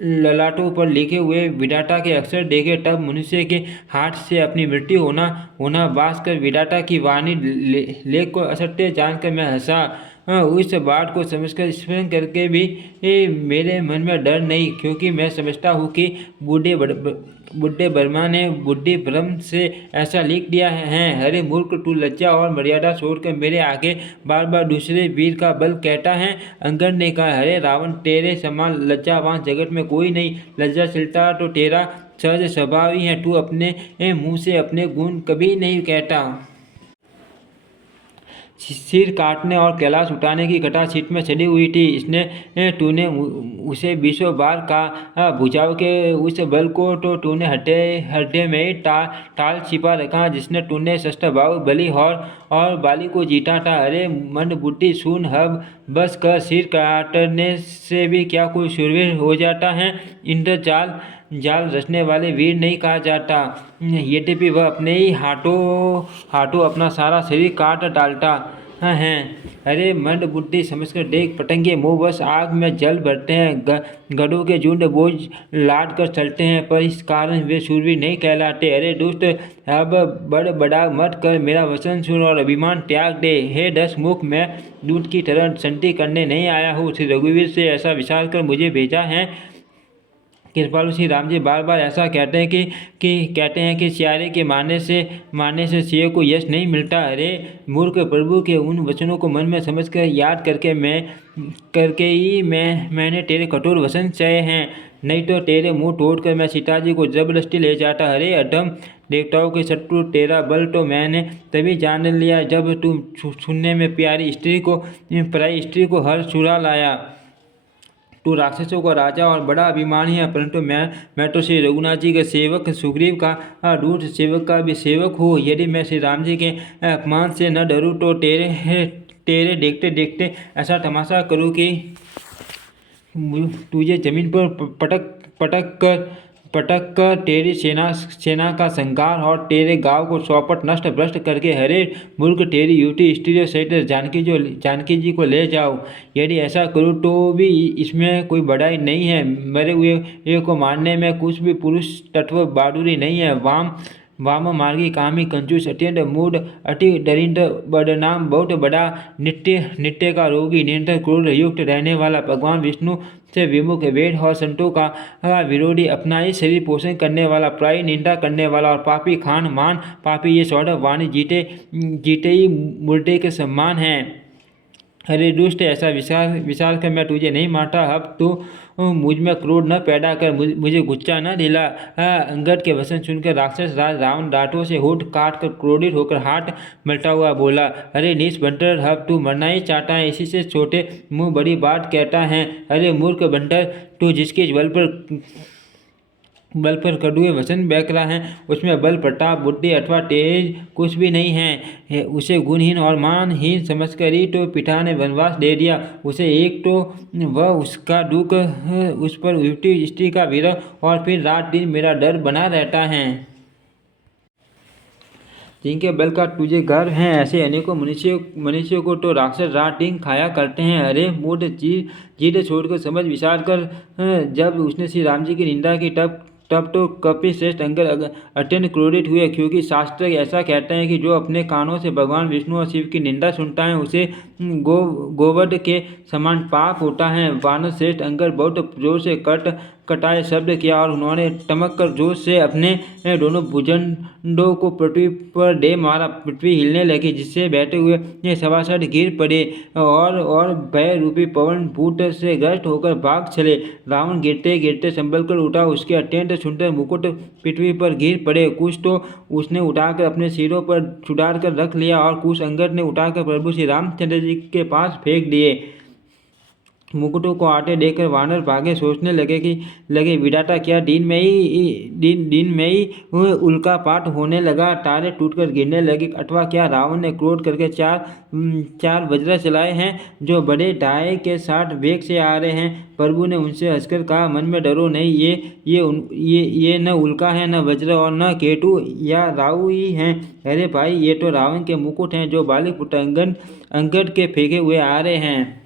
ललाटों पर लिखे हुए विधाता के अक्षर देखे, तब मनुष्य के हाथ से अपनी मृत्यु होना बास कर विधाता की वाणी लेख को असत्य जानकर मैं हंसा। उस बात को समझकर स्मरण करके भी मेरे मन में डर नहीं, क्योंकि मैं समझता हूँ कि बुड्ढे वर्मा ने बुद्धि भ्रम से ऐसा लिख दिया है। अरे मूर्ख, तू लज्जा और मर्यादा छोड़कर मेरे आगे बार बार दूसरे वीर का बल कहता है। अंगद ने कहा, अरे रावण, तेरे समान लज्जावान जगत में कोई नहीं। लज्जाशीलता तो तेरा सहज स्वभाव ही है। तू अपने मुंह से अपने गुण कभी नहीं कहता। सिर काटने और कैलाश उठाने की कथा सीट में चढ़ी हुई थी। इसने तूने उसे 20 बार कहा, भुजाओं के उस बल को तो तूने हड्डे में ही टाल छिपा रखा, जिसने तूने शस्त्रभाव बलि और बाली को जीता था। अरे मंदबुद्धि, सुन, अब बस कर। सिर काटने से भी क्या कोई शूरवीर हो जाता है? इंद्र जाल रचने वाले वीर नहीं कहा जाता। यद्यपि वह अपने ही हाथों अपना सारा शरीर काट डालता है। अरे मंदबुद्धि, समझकर देख। पतंगे मुँह बस आग में जल भरते हैं, गधों के झुंड बोझ लाद कर चलते हैं, पर इस कारण वे शूरवीर नहीं कहलाते। अरे दुष्ट, अब बड़ा मत कर, मेरा वचन सुन और अभिमान त्याग दे। हे 10 मुख, मैं दूध की तरह संधि करने नहीं आया हूँ। श्री रघुवीर से ऐसा विचार कर मुझे भेजा है। कृपालु श्री राम जी बार बार ऐसा कहते हैं कि सियारे के मारने से सिंह को यश नहीं मिलता। अरे मूर्ख, प्रभु के उन वचनों को मन में समझकर याद करके मैंने तेरे कठोर वचन सहे हैं, नहीं तो तेरे मुंह तोड़कर मैं सीता जी को जबरदस्ती ले जाता। अरे अधम, देवताओं के शत्रु तेरा बल तो मैंने तभी जान लिया जब तू सुनने में पराई स्त्री को हर चुरा लाया। तू राक्षसों का राजा और बड़ा अभिमानी है, परंतु मैं तो श्री रघुनाथ जी के सेवक, सुग्रीव का दूत सेवक का भी सेवक हूँ। यदि मैं श्री राम जी के अपमान से न डरूँ तो तेरे देखते देखते ऐसा तमाशा करूँ कि तुझे जमीन पर पटक कर तेरी सेना का संहार और तेरे गांव को चौपट नष्ट भ्रष्ट करके हरे मूर्ख तेरी युवती स्त्रियों सहित जानकी जी को ले जाओ। यदि ऐसा करूँ तो भी इसमें कोई बड़ाई नहीं है। मरे हुए को मारने में कुछ भी पुरुष तत्व बहादुरी नहीं है। वाम मार्गी, कामी, कंजूस, अत्यंत मूढ़, अति दरिद्र, बदनाम, बहुत बड़ा, नित्य का रोगी, निरंतर क्रोध युक्त रहने वाला, भगवान विष्णु से विमुख, वेद और संतों का विरोधी, अपना ही शरीर पोषण करने वाला, प्राय निंदा करने वाला और पापी, खान मान पापी, ये 14 वाणी जीते ही मुर्दे के समान है। अरे दुष्ट, ऐसा विचार कर मैं तुझे नहीं मारता। अब तो मुझ में क्रोध न पैदा कर, मुझे गुस्सा न दिला। अंगद के वचन सुनकर राक्षस राज रावण दांतों से होठ काट कर क्रोधित होकर हाथ मलता हुआ बोला, अरे नीच बंटर, अब तू मरना ही चाहता है, इसी से छोटे मुँह बड़ी बात कहता है। अरे मूर्ख बंटर, तू जिसके बल पर कड़ुए वचन बहक रहा है, उसमें बल, प्रताप, बुद्धि अथवा तेज कुछ भी नहीं है। उसे गुणहीन और मानहीन समझकर ही तो पिता ने वनवास दे दिया। उसे एक तो वह उसका दुख, उस पर युवती स्त्री का विरह, और फिर रात दिन मेरा डर बना रहता है। जिनके बल का तुझे गर्व है, ऐसे अनेकों मनुष्यों को तो राक्षस रात दिन खाया करते हैं। अरे मूढ़, जीद छोड़कर समझ विचार कर। जब उसने श्री राम जी की निंदा की तब तो कपिश्रेष्ठ अंगद अत्यंत क्रोधित हुए, क्योंकि शास्त्र ऐसा कहते हैं कि जो अपने कानों से भगवान विष्णु और शिव की निंदा सुनता है उसे गोवध के समान पाप होता है। वानर श्रेष्ठ अंगद बहुत जोर से कटाए शब्द किया और उन्होंने टमक कर जोर से अपने दोनों भुजंडों को पृथ्वी पर दे मारा। पृथ्वी हिलने लगी, जिससे बैठे हुए सभासद गिर पड़े और भय रूपी पवन भूत से ग्रस्त होकर भाग चले। रावण गिरते गिरते संभल कर उठा, उसके अत्यंत सुंदर मुकुट पृथ्वी पर गिर पड़े। कुछ तो उसने उठाकर अपने सिरों पर छुड़ा कर रख लिया और कुछ अंगद ने उठाकर प्रभु श्री रामचंद्र जी के पास फेंक दिए। मुकुटों को आते देखकर वानर भागे, सोचने लगे विधाता, क्या दिन में ही उल्कापात होने लगा, तारे टूटकर गिरने लगे, अथवा क्या रावण ने क्रोध करके चार वज्र चलाए हैं जो बड़े ढाई के साथ वेग से आ रहे हैं। प्रभु ने उनसे हंसकर कहा, मन में डरो नहीं, ये न उल्का है, न वज्र और न केतु या राहु ही हैं। अरे भाई, ये तो रावण के मुकुट हैं जो बाली पुत्र अंगद के फेंके हुए आ रहे हैं।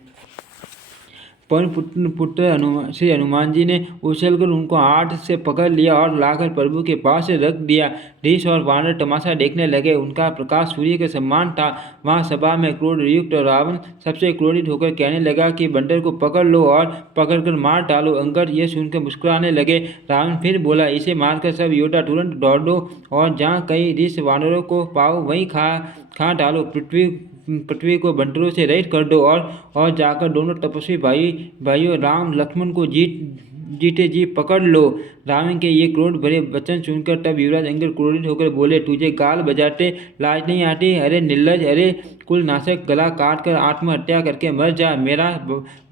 पवन पुत्र श्री हनुमान जी ने उछलकर उनको हाथ से पकड़ लिया और लाकर प्रभु के पास रख दिया। ऋष और वानर तमाशा देखने लगे। उनका प्रकाश सूर्य के समान था। वहाँ सभा में क्रोधयुक्त रावण सबसे क्रोधित होकर कहने लगा कि बंदर को पकड़ लो और पकड़कर मार डालो। अंगद यह सुनकर मुस्कुराने लगे। रावण फिर बोला, इसे मारकर सब योद्धा तुरंत दौड़ो और जहाँ कई ऋष वानरों को पाओ वहीं खा डालो। पृथ्वी को बंदरों से रहित कर दो और जाकर दोनों तपस्वी भाइयों राम लक्ष्मण को जीते जी पकड़ लो। रावण के ये क्रोध भरे वचन सुनकर तब युवराज अंगद क्रोधित होकर बोले, तुझे गाल बजाते लाज नहीं आती? अरे निर्लज, अरे कुलनाशक, गला काट कर आत्महत्या करके मर जा। मेरा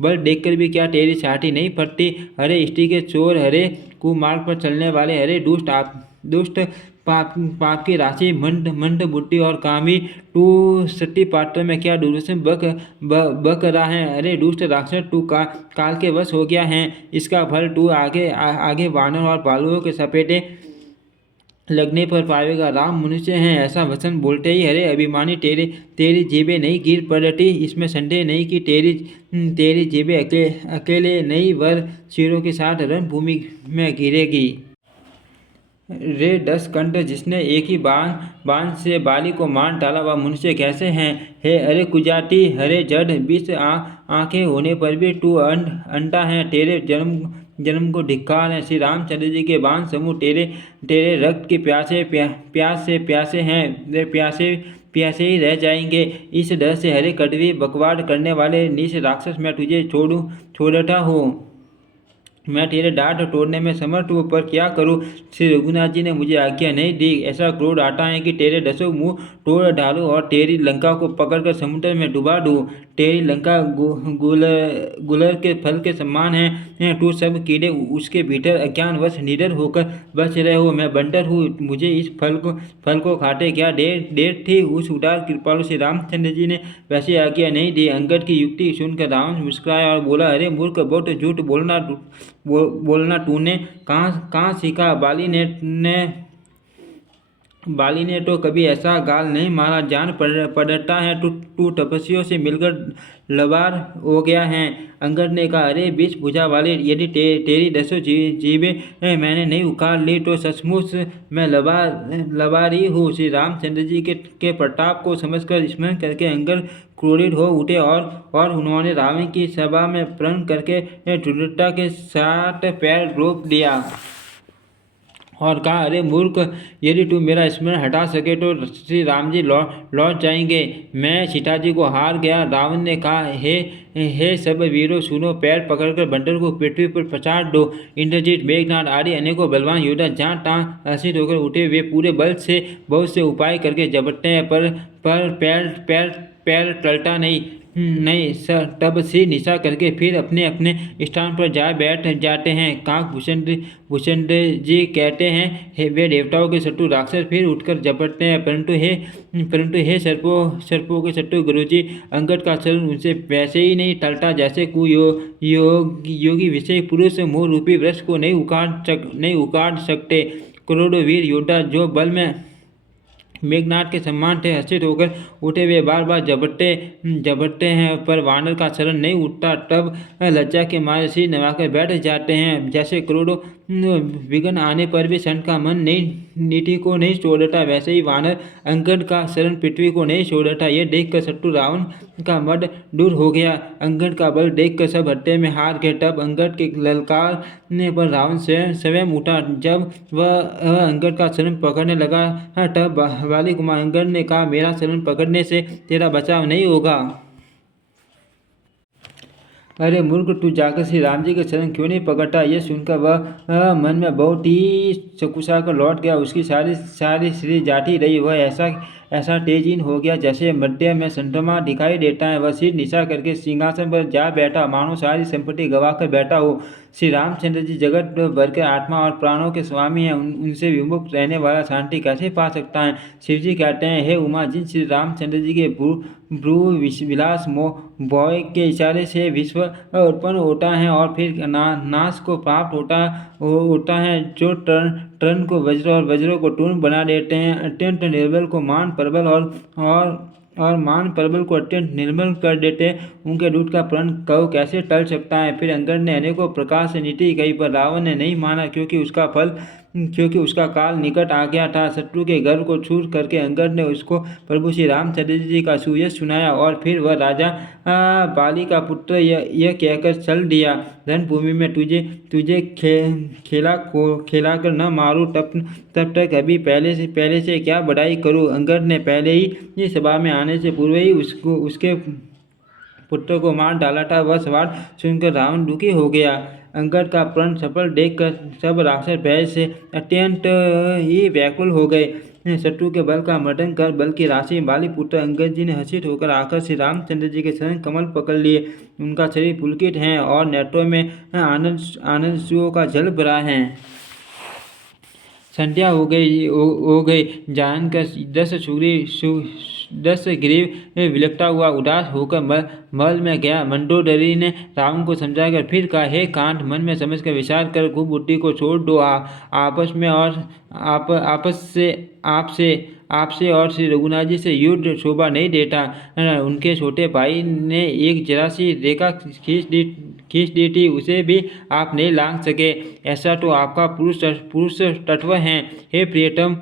बल देखकर भी क्या तेरी छाती नहीं फटती? अरे स्त्री के चोर, अरे कुमार्ग पर चलने वाले, अरे दुष्ट पाप की राशि, मंद बुद्धि और कामी, तू सती पात्र में क्या दुर्दर्शन बक रहा है? अरे दुष्ट राक्षस, तू काल के वश हो गया है। इसका फल तू आगे वानर और भालुओं के सपेटे लगने पर पावेगा। राम मनुष्य हैं ऐसा वचन बोलते ही अरे अभिमानी, तेरी जीभें नहीं गिर पड़ती? इसमें संदेह नहीं कि तेरी जीभें अकेले नहीं वर सिरों के साथ रणभूमि में गिरेगी। रे 10 कंठ, जिसने एक ही बाण से बाली को मार डाला, वह मनुष्य कैसे हैं? हे अरे कुजाती, हरे जड़, 20 आंखें होने पर भी तू अंधा है। तेरे जन्म को धिक्कार है। श्री रामचंद्र जी के बाण समूह तेरे रक्त के प्यासे हैं। वे प्यासे ही रह जाएंगे। इस डर से हरे कड़वी बकवाद करने वाले नीच राक्षस, मैं तुझे छोड़ता हूँ। मैं तेरे डांट तोड़ने में समर्थ हूँ, पर क्या करूँ? श्री रघुनाथ जी ने मुझे आज्ञा नहीं दी। ऐसा क्रोध आता है कि तेरे 10 मुंह तोड़ डालूं और तेरी लंका को पकड़कर समुद्र में डुबा दूँ। तेरी लंका गुलर के फल के समान है। तू सब कीड़े उसके भीतर अज्ञानवश निडर होकर बच रहे हो। मैं बंदर हूँ, मुझे इस फल को खाते क्या देर थी? उस उदार कृपालु श्री रामचंद्र जी ने वैसी आज्ञा नहीं दी। अंगद की युक्ति सुनकर रावण मुस्कुराया और बोला, अरे मूर्ख, बहुत झूठ बोलना तूने कहाँ सीखा? बाली ने तो कभी ऐसा गाल नहीं मारा। जान पड़ता है तू तपस्वियों से मिलकर लबार हो गया है। अंगद ने कहा, अरे 20 भुजा वाले, यदि तेरी 10 जीभें मैंने नहीं उखाड़ ली तो सचमुच मैं लबारी हूँ। श्री रामचंद्र जी के प्रताप को समझकर स्मरण करके अंगद क्रोधित हो उठे और उन्होंने रावण की सभा में प्रण करके दृढ़ता के साथ पैर रोक दिया और कहा, अरे मूर्ख, यदि तू मेरा स्मरण हटा सके तो श्री राम जी लौट जाएंगे। मैं सीता जी को हार गया। रावण ने कहा, हे सब वीरों सुनो, पैर पकड़कर बंदर को पृथ्वी पर पछाड़ दो। इंद्रजीत, मेघनाथ आदि अनेकों बलवान योद्धा जहाँ तहाँ हर्षित होकर उठे। वे पूरे बल से बहुत से उपाय करके झपटते हैं, पर पैर टलता नहीं। तब से निशा करके फिर अपने अपने स्थान पर जा बैठ जाते हैं। काक भूषण जी कहते हैं, वे देवताओं के शत्रु राक्षस फिर उठकर झपटते हैं, परंतु हे सर्पों के शत्रु गुरुजी, अंगद का चरण उनसे वैसे ही नहीं टलता जैसे योगी विषय पुरुष मोह रूपी वृक्ष को नहीं उखाड़ सकते। करोड़ों वीर योद्धा जो बल में मेघनाथ के सम्मान थे, हर्षित होकर उठे। वे बार बार झपटते हैं, पर वानर का चरण नहीं उठता। तब लज्जा के मारे सिर नवाकर बैठ जाते हैं। जैसे करोड़ों विघ्न आने पर भी सन का मन नीति को नहीं छोड़ता, वैसे ही वानर अंगद का शरण पृथ्वी को नहीं छोड़ता। यह देखकर शत्रु रावण का मद दूर हो गया। अंगद का बल देखकर सब हत्या में हार गए। तब अंगद के ललकारने पर रावण स्वयं उठा। जब वह अंगद का शरण पकड़ने लगा, तब वाली कुमार अंगद ने कहा, मेरा शरण पकड़ने से तेरा बचाव नहीं होगा। अरे मूर्ख, तू जाकर श्री राम जी के चरण क्यों नहीं पकड़ता? यह सुनकर वह मन में बहुत ही सकुचा कर लौट गया। उसकी सारी श्री जाती रही। वह ऐसा तेजहीन हो गया जैसे मध्य में चंद्रमा दिखाई देता है। वह सिर निशा करके सिंहासन पर जा बैठा, मानो सारी संपत्ति गंवाकर बैठा हो। श्री रामचंद्र जी जगत भर के आत्मा और प्राणों के स्वामी हैं। उनसे विमुक्त रहने वाला शांति कैसे पा सकता है? शिव जी कहते हैं, हे उमा, जिन श्री रामचंद्र जी के भ्रू विलास भय के इशारे से विश्व उत्पन्न होता है और फिर नाश को प्राप्त होता है, जो तरण को वज्र और वज्रों को तूर्ण बना देते हैं, अत्यंत निर्बल को मान प्रबल और मान प्रबल को अत्यंत निर्मल कर देते। उनके दूत का प्रण कहो कैसे टल सकता है। फिर अंगद ने अनेकों प्रकार से नीति कही, पर रावण ने नहीं माना, क्योंकि उसका काल निकट आ गया था। शत्रु के गर्व को छूट करके अंगद ने उसको प्रभु श्री रामचंद्र जी का सुयश सुनाया, और फिर वह राजा बाली का पुत्र यह कहकर चल दिया, रणभूमि में तुझे खिलाकर न मारूं, तब तक अभी पहले से क्या बढ़ाई करूं। अंगद ने पहले ही सभा में आने से पूर्व ही उसके पुत्र को मार डाला था। वह सवाल सुनकर रावण दुखी हो गया। अंगद का प्रण सफल देखकर सब राक्षस भय से अत्यंत ही व्याकुल हो गए। शत्रु के बल का मर्दन कर बल की राशि बाली पुत्र अंगद जी ने हर्षित होकर आकर श्री रामचंद्र जी के शरण कमल पकड़ लिए। उनका शरीर पुलकित है और नेत्रों में आनंद का जल भरा है। संध्या हो गई। जानकर 10 ग्रीव विलपटा हुआ उदास होकर महल में गया। मंडोदरी ने रावण को समझाकर फिर कहा, हे कांट, मन में समझकर विचार कर कुबुद्धि को छोड़ दो। आपस में और आपसे और श्री रघुनाथ जी से युद्ध शोभा नहीं देता। उनके छोटे भाई ने एक जरा सी रेखा खींच दी थी, उसे भी आप नहीं लांघ सके। ऐसा तो आपका पुरुष तत्व है। हे प्रियतम,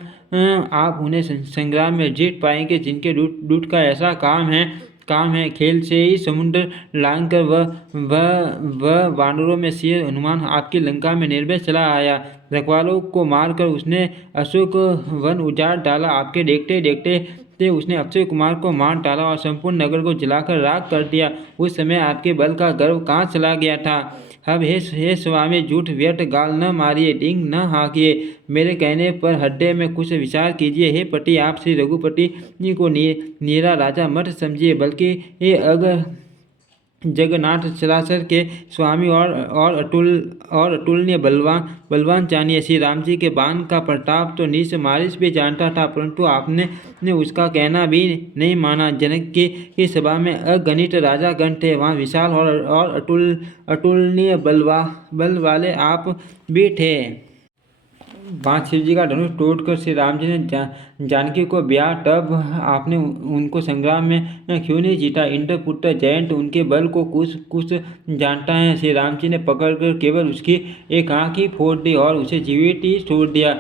आप उन्हें संग्राम में जीत पाएंगे जिनके दूत का ऐसा काम है। खेल से ही समुद्र लांघ कर वह वानरों में सिर हनुमान आपकी लंका में निर्भय चला आया। रखवालों को मारकर उसने अशोक वन उजाड़ डाला। आपके देखते देखते उसने अक्षय कुमार को मार डाला और संपूर्ण नगर को जलाकर राख कर दिया। उस समय आपके बल का गर्व कहाँ चला गया था। अब हे स्वामी, झूठ व्यर्थ गाल न मारिए, डिंग न हाँकिए। मेरे कहने पर हृदय में कुछ विचार कीजिए। हे पति, आप श्री रघुपति को नीरा राजा मत समझिए, बल्कि ये अगर जगन्नाथ चराचर के स्वामी और अतुलनीय बलवान जानिए। श्री राम जी के बाण का प्रताप तो नीच मारिच भी जानता था, परंतु आपने उसका कहना भी नहीं माना। जनक की सभा में अगणित राजागण थे, वहाँ विशाल और अतुलनीय बल वाले आप भी थे। वहाँ शिव जी का धनुष तोड़कर श्री राम जी ने जानकी को ब्याह, तब आपने उनको संग्राम में क्यों नहीं जीता। इंद्रपुत्र जयंत उनके बल को कुछ जानता है। श्री राम जी ने पकड़कर केवल उसकी एक आँख ही फोड़ दी और उसे जीवित ही छोड़ दिया।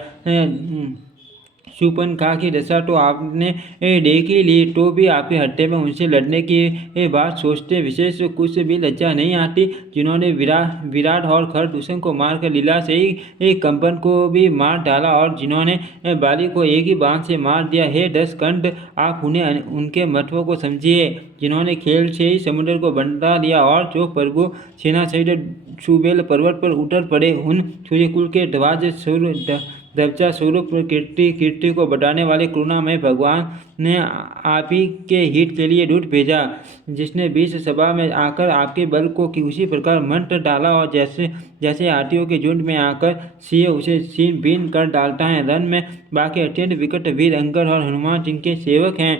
शूर्पणखा की दशा तो आपने देख ही ली, तो भी आपके हृदय में उनसे लड़ने की बात सोचते विशेष कुछ भी लज्जा नहीं आती। जिन्होंने विराट और खरदूषण को मारकर लीला से ही कंपन को भी मार डाला, और जिन्होंने बाली को एक ही बाण से मार दिया। हे 10 कंठ, आप उन्हें उनके महत्व को समझिए, जिन्होंने खेल से ही समुद्र को बंधा लिया और जो प्रभु सेना सहित सुबेल पर्वत पर उतर पड़े। उन सूर्यकुल के ध्वज देवता स्वरूप कीर्ति को बढ़ाने वाले करुणामय भगवान ने आप ही के हित के लिए दूत भेजा, जिसने बीच सभा में आकर आपके बल को उसी प्रकार मंत्र डाला, और जैसे हाथियों के झुंड में आकर सिंह उसे छीन बीन कर डालता है। रण में बाकी अत्यंत विकट वीर अंगद और हनुमान जिनके सेवक हैं।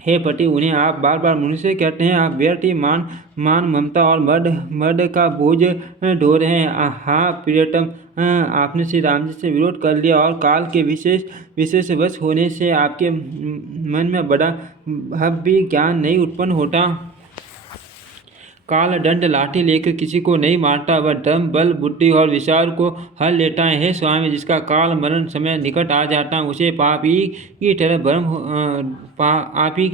हे पति, उन्हें आप बार बार मनुष्य कहते हैं। आप व्यर्थ ही मान ममता और मद का बोझ ढो रहे हैं। हाँ प्रियतम, आपने श्री राम जी से विरोध कर लिया, और काल के विशेष वश होने से आपके मन में बड़ा अब भी ज्ञान नहीं उत्पन्न होता। काल दंड लाठी लेकर किसी को नहीं मारता, वह धर्म बल बुद्धि और विचार को हल लेता है। हे स्वामी, जिसका काल मरण समय निकट आ जाता है, उसे आप ही की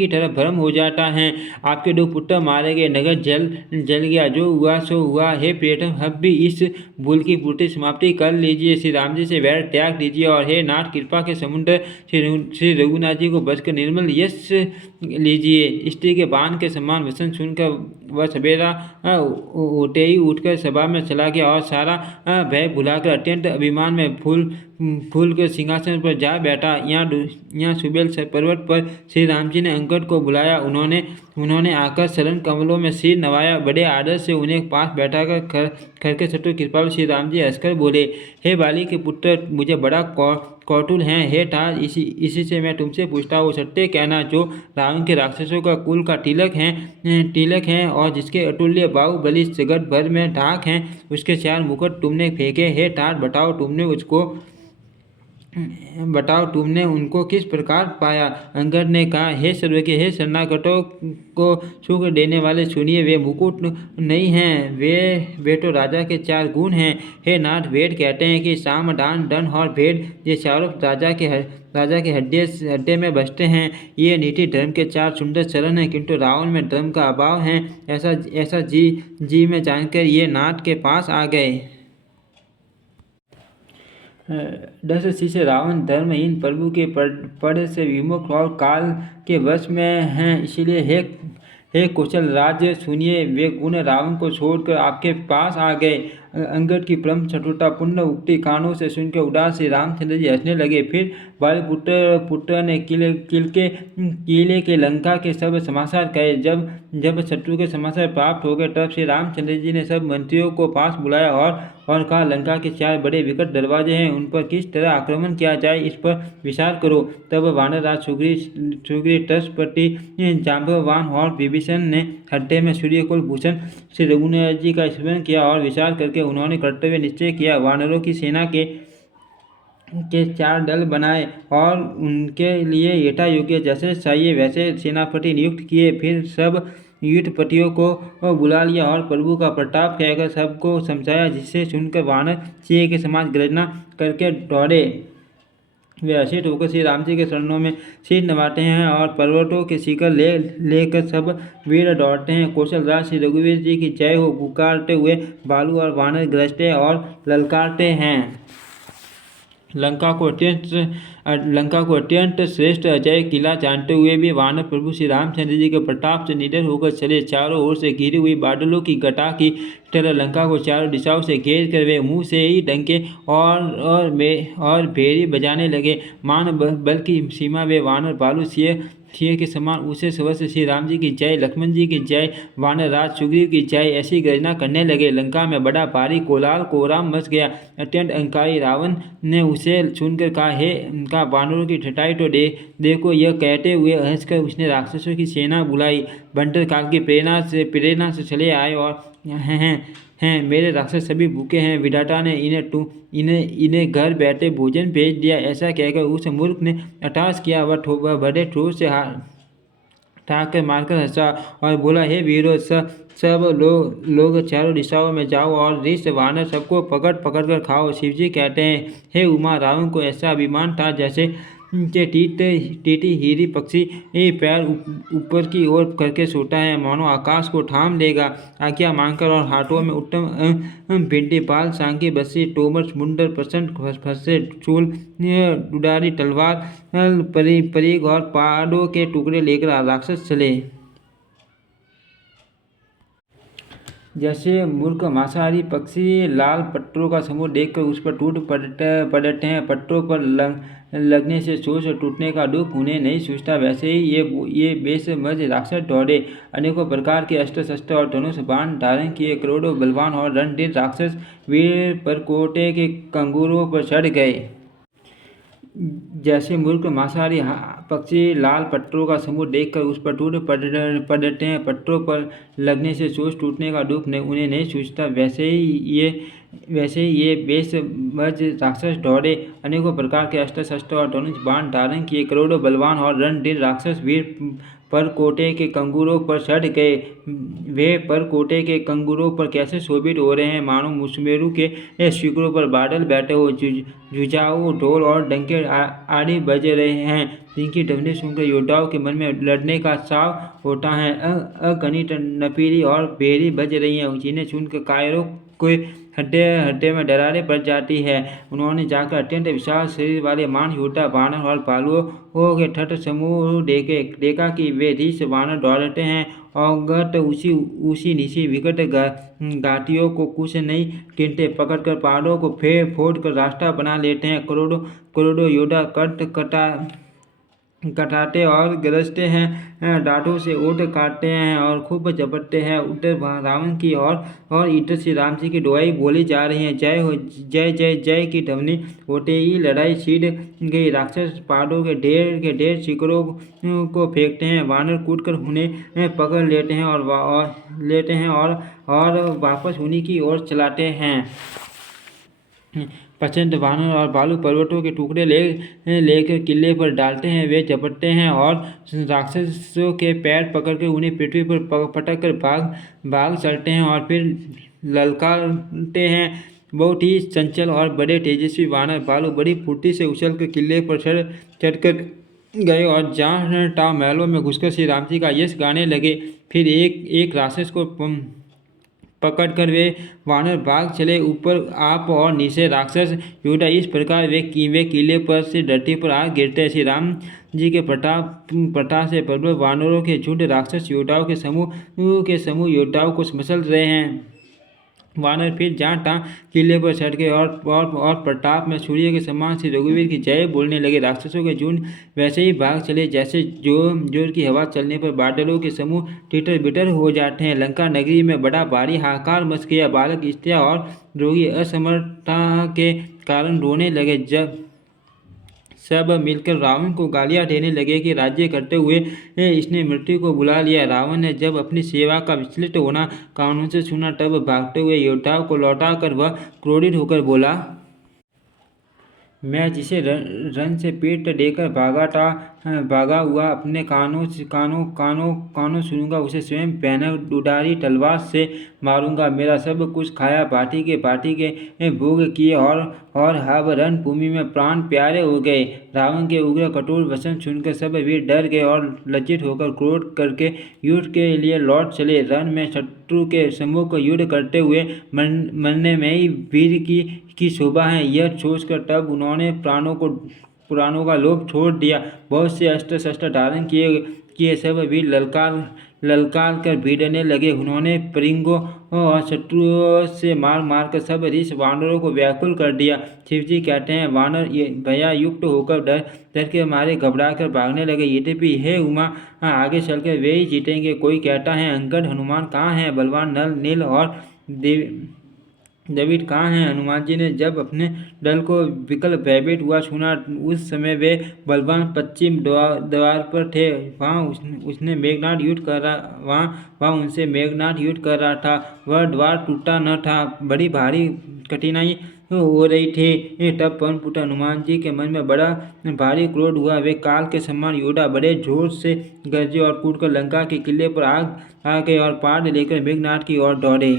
तरह भ्रम हो जाता है। आपके 2 पुत्र मारे गए, नगर जल गया, जो हुआ सो हुआ। हे प्रियतम, अब भी इस भूल की पूर्ति समाप्ति कर लीजिए। श्री राम जी से वैर त्याग दीजिए, और हे नाथ, कृपा के समुद्र श्री रघुनाथ जी को बचकर निर्मल यश लीजिए। स्त्री के बाण के समान वचन सुनकर वह सवेरा होते ही उठकर सभा में चला गया, और सारा भय भुलाकर अत्यंत अभिमान में फूल के सिंहासन पर जा बैठा। यहाँ सुबेल पर्वत पर श्री राम जी ने अंगद को बुलाया। उन्होंने आकर शरण कमलों में सिर नवाया। बड़े आदर से उन्हें पास बैठाकर खरके शत्रु कृपालु श्री राम जी हंसकर बोले, हे बाली के पुत्र, मुझे बड़ा कौतूहल है। हे ठाट, इसी से मैं तुमसे पूछता हूँ, सत्य कहना, जो रावण के राक्षसों का कुल का तिलक है और जिसके अतुल्य बाहुबली जगत भर में ढाक हैं, उसके 4 मुकुट तुमने फेंके। हे ठाट, बताओ, तुमने उसको बताओ तुमने उनको किस प्रकार पाया। अंगद ने कहा, हे सर्वज्ञ, हे शरणागतों को सुख देने वाले, सुनिए, वे मुकुट नहीं हैं, वे तो राजा के 4 गुण हैं। हे नाथ, वेद कहते हैं कि साम, दान, दंड और भेद, ये चारों राजा के हृदय में बसते हैं। ये नीति धर्म के 4 सुंदर चरण हैं, किंतु रावण में धर्म का अभाव है। ऐसा जी में जानकर ये नाथ के पास आ गए। 10 शिष्य रावण धर्महीन, प्रभु के पद से विमुख और काल के वश में हैं, इसलिए हे कौशल राज, सुनिए, वे गुण रावण को छोड़कर आपके पास आ गए। अंगद की परम चतुरतापूर्ण उक्ति कानों से सुनकर उदास श्री रामचंद्र जी हंसने लगे। फिर पुत्र ने किले के लंका के सब समाचार कहे। जब शत्रु के समाचार प्राप्त हो गए, तब श्री रामचंद्र जी ने सब मंत्रियों को पास बुलाया और कहा, लंका के 4 बड़े विकट दरवाजे हैं, उन पर किस तरह आक्रमण किया जाए, इस पर विचार करो। तब वानरराज सुग्रीव, तत्पति जाम्बवान और विभीषण ने हृदय में सूर्यकुल भूषण श्री रघुनाथ जी का स्मरण किया और विचार करके उन्होंने कर्तव्य निश्चय किया। वानरों की सेना के 4 दल बनाए और उनके लिए यथा योग्य जैसे चाहिए वैसे सेनापति नियुक्त किए। फिर सब युद्धपतियों को बुला लिया और प्रभु का प्रताप कहकर सबको समझाया, जिससे सुनकर वानर सिंह के समान गर्जना करके दौड़े। वे हर्षित होकर श्री राम जी के चरणों में सिर नवाते हैं और पर्वतों के शिखर लेकर सब वीर दौड़ते हैं। कौशल राज श्री रघुवीर जी की जय हो पुकारते हुए भालू और वानर गरजते और ललकारते हैं। लंका को अत्यंत श्रेष्ठ अजय किला जानते हुए भी वानर प्रभु श्री रामचंद्र जी के प्रताप से निडर होकर चले। चारों ओर से घिरी हुई बादलों की घटा की तरह लंका को चारों दिशाओं से घेर कर वे मुंह से ही डंके और भेरी बजाने लगे। मान बल की सीमा वे वानर भालू सिंह के समान ऊँचे स्वर से श्री राम जी की जय, लक्ष्मण जी की जय, वानर राज सुग्रीव की जय ऐसी गर्जना करने लगे। लंका में बड़ा भारी कोलाहल मच गया। अत्यंत अहंकारी रावण ने उसे सुनकर कहा, हे उनका वानरों की ठठाई तो देखो। यह कहते हुए हंसकर उसने राक्षसों की सेना बुलाई। बंटर काल की प्रेरणा से चले आए और हैं मेरे राक्षस सभी भूखे हैं, विधाता ने इन्हें घर बैठे भोजन भेज दिया। ऐसा कहकर उस मूर्ख ने अट्टहास किया। वह बड़े ठोर से ठाक कर मारकर हंसा और बोला, हे वीरों, सब लोग चारों दिशाओं में जाओ और ऋष वानर सबको पकड़ कर खाओ। शिवजी कहते हैं, हे उमा, रावण को ऐसा अभिमान था जैसे टीटी हीरी पक्षी पैर ऊपर की ओर करके सोता है, मानो आकाश को थाम लेगा। आज्ञा मांगकर और हाथों में उत्तम भिंडी, पाल, सांकी, बस्सी, तोमर, मुंडर, प्रचंड फरसे, चूल, दुधारी तलवार, परीग और पहाड़ों के टुकड़े लेकर राक्षस चले। जैसे मूर्ख मांसाहारी पक्षी लाल पत्तों का समूह देखकर उस पर टूट पड़ते हैं, पत्तों पर लगने से सोच और टूटने का दुख उन्हें नहीं सूझता, वैसे ही ये बेसमझ राक्षस दौड़े। अनेकों प्रकार के अस्त्र शस्त्र और धनुष बाण धारण किए करोड़ों बलवान और रणधीर राक्षस वीर परकोटे के कंगूरों पर चढ़ गए। जैसे मूर्ख मांसाहारी पक्षी लाल पत्तों का समूह देखकर उस पर टूट पड़ते हैं, पत्तों पर लगने से सोच टूटने का दुख उन्हें नहीं सूझता, वैसे ही ये बेसमझ राक्षस दौड़े। अनेकों प्रकार के अस्त्र शस्त्र और धनुष बाण धारण किए करोड़ों बलवान और रणधीर राक्षस वीर परकोटे के कंगूरों पर चढ़ गए। वे परकोटे के कंगूरों पर कैसे शोभित हो रहे हैं, मानो सुमेरु के शिखरों पर बादल बैठे हो। जुझाऊ ढोल और डंके आदि बज रहे हैं, जिनकी ध्वनि सुनकर योद्धाओं के मन में लड़ने का उत्साह होता है। अगणित नपीरी और भेरी बज रही हैं, जिन्हें सुनकर कायरों के हड्डे में दरारें पड़ जाती है। उन्होंने जाकर अत्यंत विशाल शरीर वाले मान योद्धा वानर और भालुओं के ठट समूह देखा कि वे ऋष वानर दौड़ते हैं और उसी निशी विकट घाटियों को कुछ नहीं गिनते, पकड़कर पहाड़ों को फोड़ कर रास्ता बना लेते हैं। करोड़ों योद्धा कटाते और गरजते हैं, दांतों से ओट काटते हैं और खूब झपटते हैं। उधर रावण की और इधर श्री राम जी की दुहाई बोली जा रही है, जय हो, जय जय जय की ध्वनि होते ही लड़ाई छिड़ गई। राक्षस पहाड़ों के ढेर शिखरों को फेंकते हैं, वानर कूदकर उन्हें पकड़ लेते हैं और वापस उन्हीं की ओर चलाते हैं। प्रचंड वानर और बालू पर्वतों के टुकड़े लेकर किले पर डालते हैं। वे झपटते हैं और राक्षसों के पैर पकड़कर उन्हें पृथ्वी पर पटक कर भाग चलते हैं और फिर ललकारते हैं। बहुत ही चंचल और बड़े तेजस्वी वानर बालू बड़ी फुर्ती से उछलकर किले पर चढ़कर गए और जहाँ तहाँ महलों में घुसकर श्री राम जी का यश गाने लगे। फिर एक एक राक्षस को पकड़कर वे वानर भाग चले, ऊपर आप और नीचे राक्षस योद्धा। इस प्रकार वे किले पर से धरती पर आ गिरते। श्री राम जी के प्रताप से प्रबल वानरों के झुंड राक्षस योद्धाओं के समूह योद्धाओं को मसल रहे हैं। वानर फिर जहाँ तहाँ किले पर चढ़ गए और प्रताप में सूर्य के समान श्री रघुवीर की जय बोलने लगे। राक्षसों के झुंड वैसे ही भाग चले जैसे जोर की हवा चलने पर बादलों के समूह तितर बितर हो जाते हैं। लंका नगरी में बड़ा भारी हाहाकार मच गया। बालक, स्त्रियाँ और रोगी असमर्थता के कारण रोने लगे। जब सब मिलकर रावण को गालियां देने लगे कि राज्य करते हुए इसने मृत्यु को बुला लिया। रावण ने जब अपनी सेवा का विचलित होना कानों से सुना, तब भागते हुए योद्धाओं को लौटाकर वह क्रोधित होकर बोला, मैं जिसे रन से पीठ देकर भागा हुआ अपने कानों सुनूंगा, उसे स्वयं पैना उडारी तलवार से मारूंगा। मेरा सब कुछ खाया बाटी के भोग किए और हब रण भूमि में प्राण प्यारे हो गए। रावण के उग्र कठोर वचन सुनकर सब वीर डर गए और लज्जित होकर क्रोध करके युद्ध के लिए लौट चले। रण में शत्रु के सम्मुख युद्ध करते हुए मरने में ही वीर की शोभा है, यह सोचकर तब उन्होंने प्राणों का लोभ छोड़ दिया। बहुत से अस्त्र शस्त्र धारण किए सब वीर ललकार कर भिड़ने लगे। उन्होंने परिंगों और शत्रुओं से मार कर सब ऋष वानरों को व्याकुल कर दिया। शिवजी कहते हैं, वानर भया युक्त होकर डर के मारे घबरा कर भागने लगे। यद्यपि हे उमा, आगे चलकर वे ही जीतेंगे। कोई कहता है, अंगद हनुमान कहाँ हैं? बलवान नल नील और डेविड कहाँ हैं? हनुमान जी ने जब अपने दल को विकल भयभीत हुआ सुना, उस समय वे बलवान पश्चिम द्वार पर थे। वहाँ उसने मेघनाद युद्ध कर रहा वहाँ उनसे मेघनाद युद्ध कर रहा था। वह द्वार टूटा न था। बड़ी भारी कठिनाई हो रही थी। तब पवन पुत्र हनुमान जी के मन में बड़ा भारी क्रोध हुआ। वे काल के समान योद्धा बड़े जोर से गरजे और कूदकर लंका के किले पर आ गए और पाद लेकर मेघनाद की ओर दौड़े।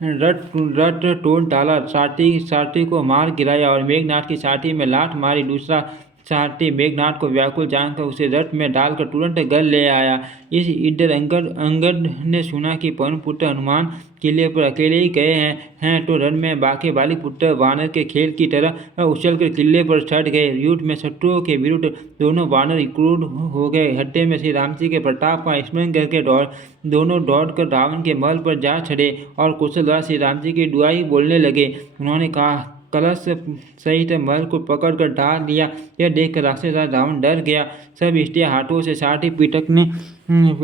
रथ तोड़ डाला, सारथी को मार गिराया और मेघनाद की छाती में लात मारी। दूसरा सारथी मेघनाद को व्याकुल जानकर उसे रथ में डालकर तुरंत घर ले आया। इधर अंगद ने सुना कि पवन पुत्र हनुमान किले पर अकेले ही गए हैं तो रण में बाके बाली पुत्र वानर के खेल की तरह उछलकर किले पर चढ़ गए। युद्ध में शत्रुओं के विरुद्ध दोनों वानर क्रूर हो गए। हड्डे में श्री राम जी के प्रताप का स्मरण करके दोनों दौड़कर रावण के महल पर जा चढ़े और कुशलता श्री राम जी की दुआई बोलने लगे। उन्होंने कहा, कलश सहित महल को पकड़कर ढा लिया। यह देखकर राक्षस रावण डर गया। सब स्त्रियाँ हाथों से साथी पिटकने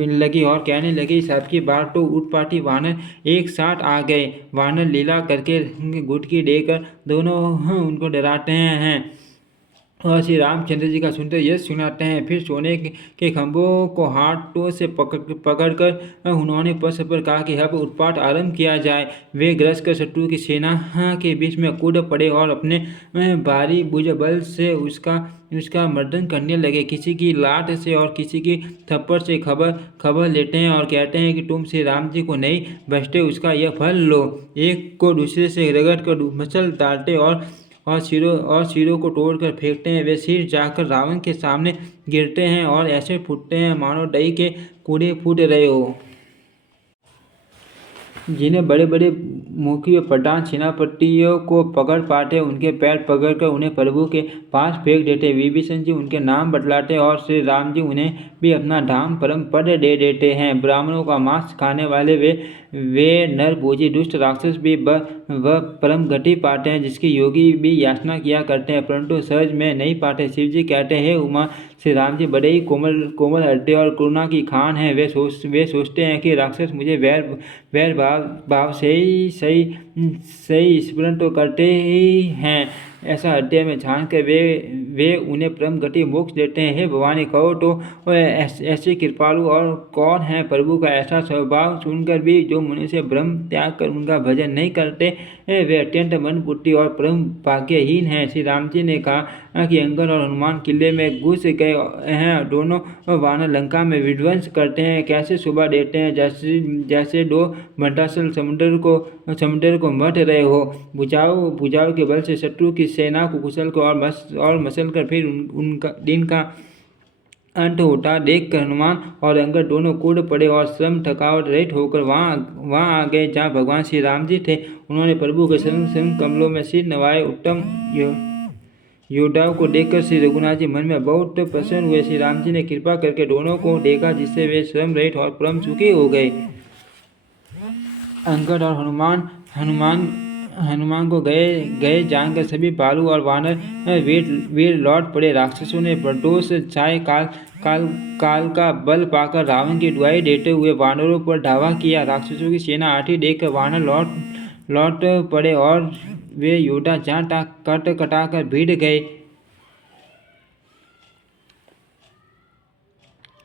लगी और कहने लगी, सबकी बार तो उत्पाती वानर एक साथ आ गए। वानर लीला करके गुटकी देकर दोनों उनको डराते हैं और श्री रामचंद्र जी का सुनते यश सुनाते हैं। फिर सोने के खंभों को हाथों से पकड़कर उन्होंने परस्पर कहा कि अब उत्पात आरंभ किया जाए। वे ग्रस्त कर शत्रु की सेना के बीच में कूद पड़े और अपने भारी भुजबल से उसका मर्दन करने लगे। किसी की लात से और किसी की थप्पड़ से खबर लेते हैं और कहते हैं कि तुम श्री राम जी को नहीं बचते, उसका यह फल लो। एक को दूसरे से रगड़ कर मचल डालते और सिरों को तोड़कर फेंकते हैं। वे सिर जाकर रावण के सामने गिरते हैं और ऐसे फूटते हैं मानो दही के कूड़े फूट रहे हो। जिन्हें बड़े बड़े मुखी प्रधान सेनापतियों को पकड़ पाते, उनके पैर पकड़कर उन्हें प्रभु के पास फेंक देते। विभीषण जी उनके नाम बतलाते और श्री राम जी उन्हें भी अपना धाम परम पद दे देते हैं। ब्राह्मणों का मांस खाने वाले वे नरभोजी दुष्ट राक्षस भी वह परम गति पाते हैं जिसकी योगी भी याचना किया करते हैं, परंतु सहज में नहीं पाते। शिव जी कहते हैं, उमा, श्री राम जी बड़े ही कोमल हृदय और करुणा की खान है। वे सोचते हैं कि राक्षस मुझे वैर भाव से ही सही सही स्मरण तो करते ही हैं। ऐसा हृदय में झांक कर वे उन्हें परम गति मोक्ष देते हैं। हे भवानी, कहो तो ऐसे कृपालु और कौन है? प्रभु का ऐसा स्वभाव सुनकर भी जो मनुष्य ब्रह्म त्याग कर उनका भजन नहीं करते वे अत्यंत मन बुद्धि और परम भाग्यहीन हैं। श्री राम जी ने कहा कि अंगद और हनुमान किले में घुस गए हैं। दोनों वानर लंका में विध्वंस करते हैं। कैसे सुबह देते हैं जैसे दो भंटासुर समुद्र को मथ रहे हो। भुजाओं के बल से शत्रु की सेना को कुचल कर और मसल कर फिर उनका दिन का अंत होता देख कर हनुमान और अंगद दोनों कूद पड़े और श्रम थकावट रहित होकर वहाँ आ गए जहाँ भगवान श्री राम जी थे। उन्होंने प्रभु के शरण कमलों में सिर नवाए। उत्तम योद्धाओं को देखकर श्री रघुनाथ जी मन में बहुत प्रसन्न हुए। श्री राम जी ने कृपा करके दोनों को देखा, जिससे वे श्रम रहित और परम सुखी हो गए। अंगद और हनुमान को गए जानकर सभी भालू और वानर वीर लौट पड़े। राक्षसों ने प्रदोष छाए काल का बल पाकर रावण की दुहाई देते हुए वानरों पर धावा किया। राक्षसों की सेना आठी देखकर वानर लौट पड़े और वे योद्धा जहाँ तक कटा कर भीड़ गए।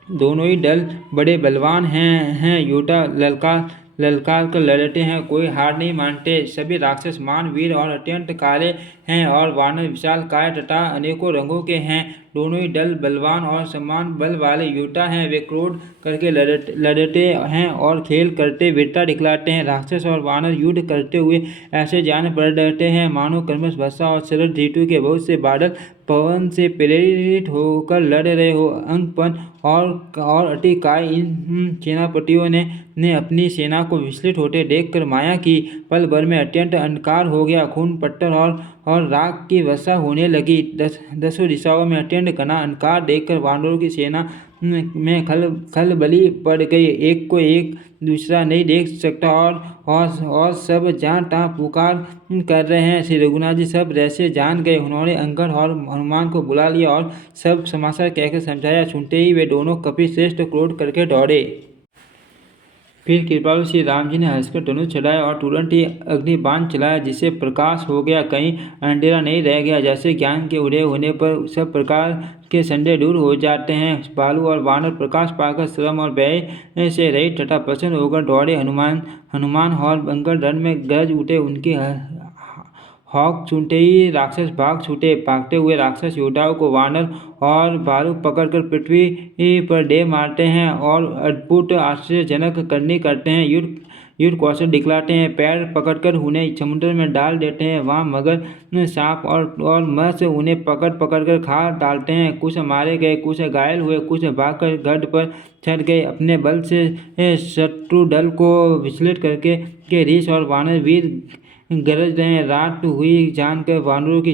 दोनों ही दल बड़े बलवान हैं। योद्धा ललकार कर लड़ते हैं, कोई हार नहीं मानते। सभी राक्षस मान वीर और अत्यंत काले हैं और वानर विशाल काय तथा अनेकों रंगों के हैं। दोनों ही दल बलवान और समान बल वाले योद्धा हैं। वे क्रोध करके लड़ते हैं और खेल करते वीरता दिखलाते हैं। राक्षस और वानर युद्ध करते हुए ऐसे जान पड़ रहते हैं मानो क्रमश वर्षा और शरद ऋतु के बहुत से बादल पवन से प्रेरित होकर लड़ रहे हो। अंगपन और अतिकाय इन सेनापतियों ने अपनी सेना को विचलित होते देखकर माया की। पल भर में अत्यंत अंधकार हो गया। खून पत्थर और राख की वर्षा होने लगी। दसों दिशाओं में अत्यंत घना अंधकार देखकर वानरों की सेना में खलबली पड़ गई। एक को एक दूसरा नहीं देख सकता और सब जहाँ तहाँ पुकार कर रहे हैं। श्री रघुनाथ जी सब रहस्य जान गए। उन्होंने अंगद और हनुमान को बुला लिया और सब समाचार कहकर समझाया। सुनते ही वे दोनों कपिश्रेष्ठ क्रोध करके दौड़े। फिर कृपालु श्री राम जी ने हंसकर धनुष चढ़ाया और तुरंत ही अग्निबाण चलाया, जिससे प्रकाश हो गया, कहीं अंधेरा नहीं रह गया। जैसे ज्ञान के उदय होने पर सब प्रकार के संदेह दूर हो जाते हैं। भालू और वानर प्रकाश पाकर श्रम और व्यय से रहित तथा प्रसन्न होकर दौड़े। हनुमान और अंगद रण में गरज उठे। उनकी हौक सुनते ही राक्षस भाग छूटे। भागते हुए राक्षस योद्धाओं को वानर और भालू पकड़कर पृथ्वी पर दे मारते हैं और अद्भुत आश्चर्यजनक करनी करते हैं। युद्ध कौशल दिखलाते हैं। पैर पकड़कर उन्हें समुद्र में डाल देते हैं। वहाँ मगर, सांप और मत्स्य उन्हें पकड़ कर खा डालते हैं। कुछ मारे गए, कुछ घायल हुए, कुछ भागकर गढ़ पर चढ़ गए। अपने बल से शत्रु दल को विचलित करके ऋष और वानर वीर गरज रहे हैं। रात हुई जानकर वानरों की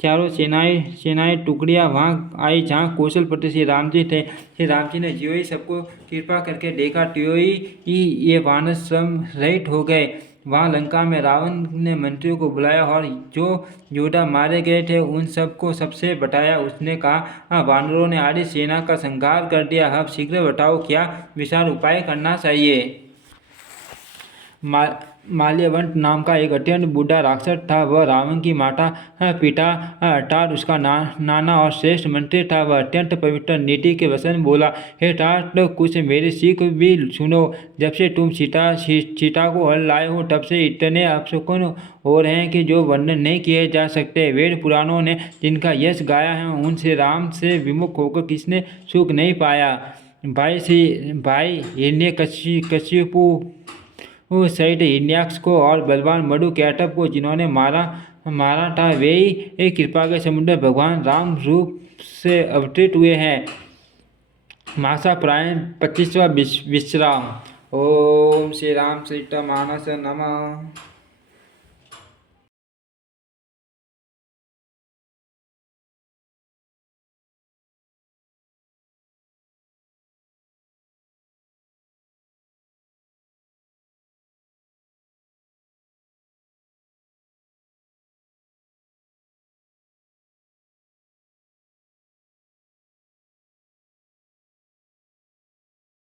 चारों सेनाएं टुकड़ियां वहां आई जहां कौशलपति श्री राम जी थे। श्री राम जी ने ज्यों ही सबको कृपा करके देखा त्यों ही ये वानर श्रम रहित हो गए। वहां लंका में रावण ने मंत्रियों को बुलाया और जो योद्धा मारे गए थे उन सबको सबसे बताया। उसने कहा, वानरों ने आधी सेना का संहार कर दिया। अब शीघ्र बताओ क्या विशाल उपाय करना चाहिए। माल्यवंत नाम का एक अत्यंत बूढ़ा राक्षस था। वह रावण की माता पिता अर्थात उसका नाना और श्रेष्ठ मंत्री था। वह अत्यंत पवित्र नीति के वचन बोला, हे तात, कुछ मेरी सीख भी सुनो। जब से तुम सीता को हल लाए हो तब से इतने अपशकुन हो रहे हैं कि जो वर्णन नहीं किए जा सकते। वेद पुराणों ने जिनका यश गाया है उनसे राम से विमुख होकर किसने सुख नहीं पाया। भाई हिरण्यकशिपु सहित हिरण्याक्ष को और बलवान मधु कैटभ को जिन्होंने मारा था वे ही कृपा के समुद्र भगवान राम रूप से अवतरित हुए हैं। मासा प्रायण 25वां विश्राम। ओम श्री राम सीता मानस नमः।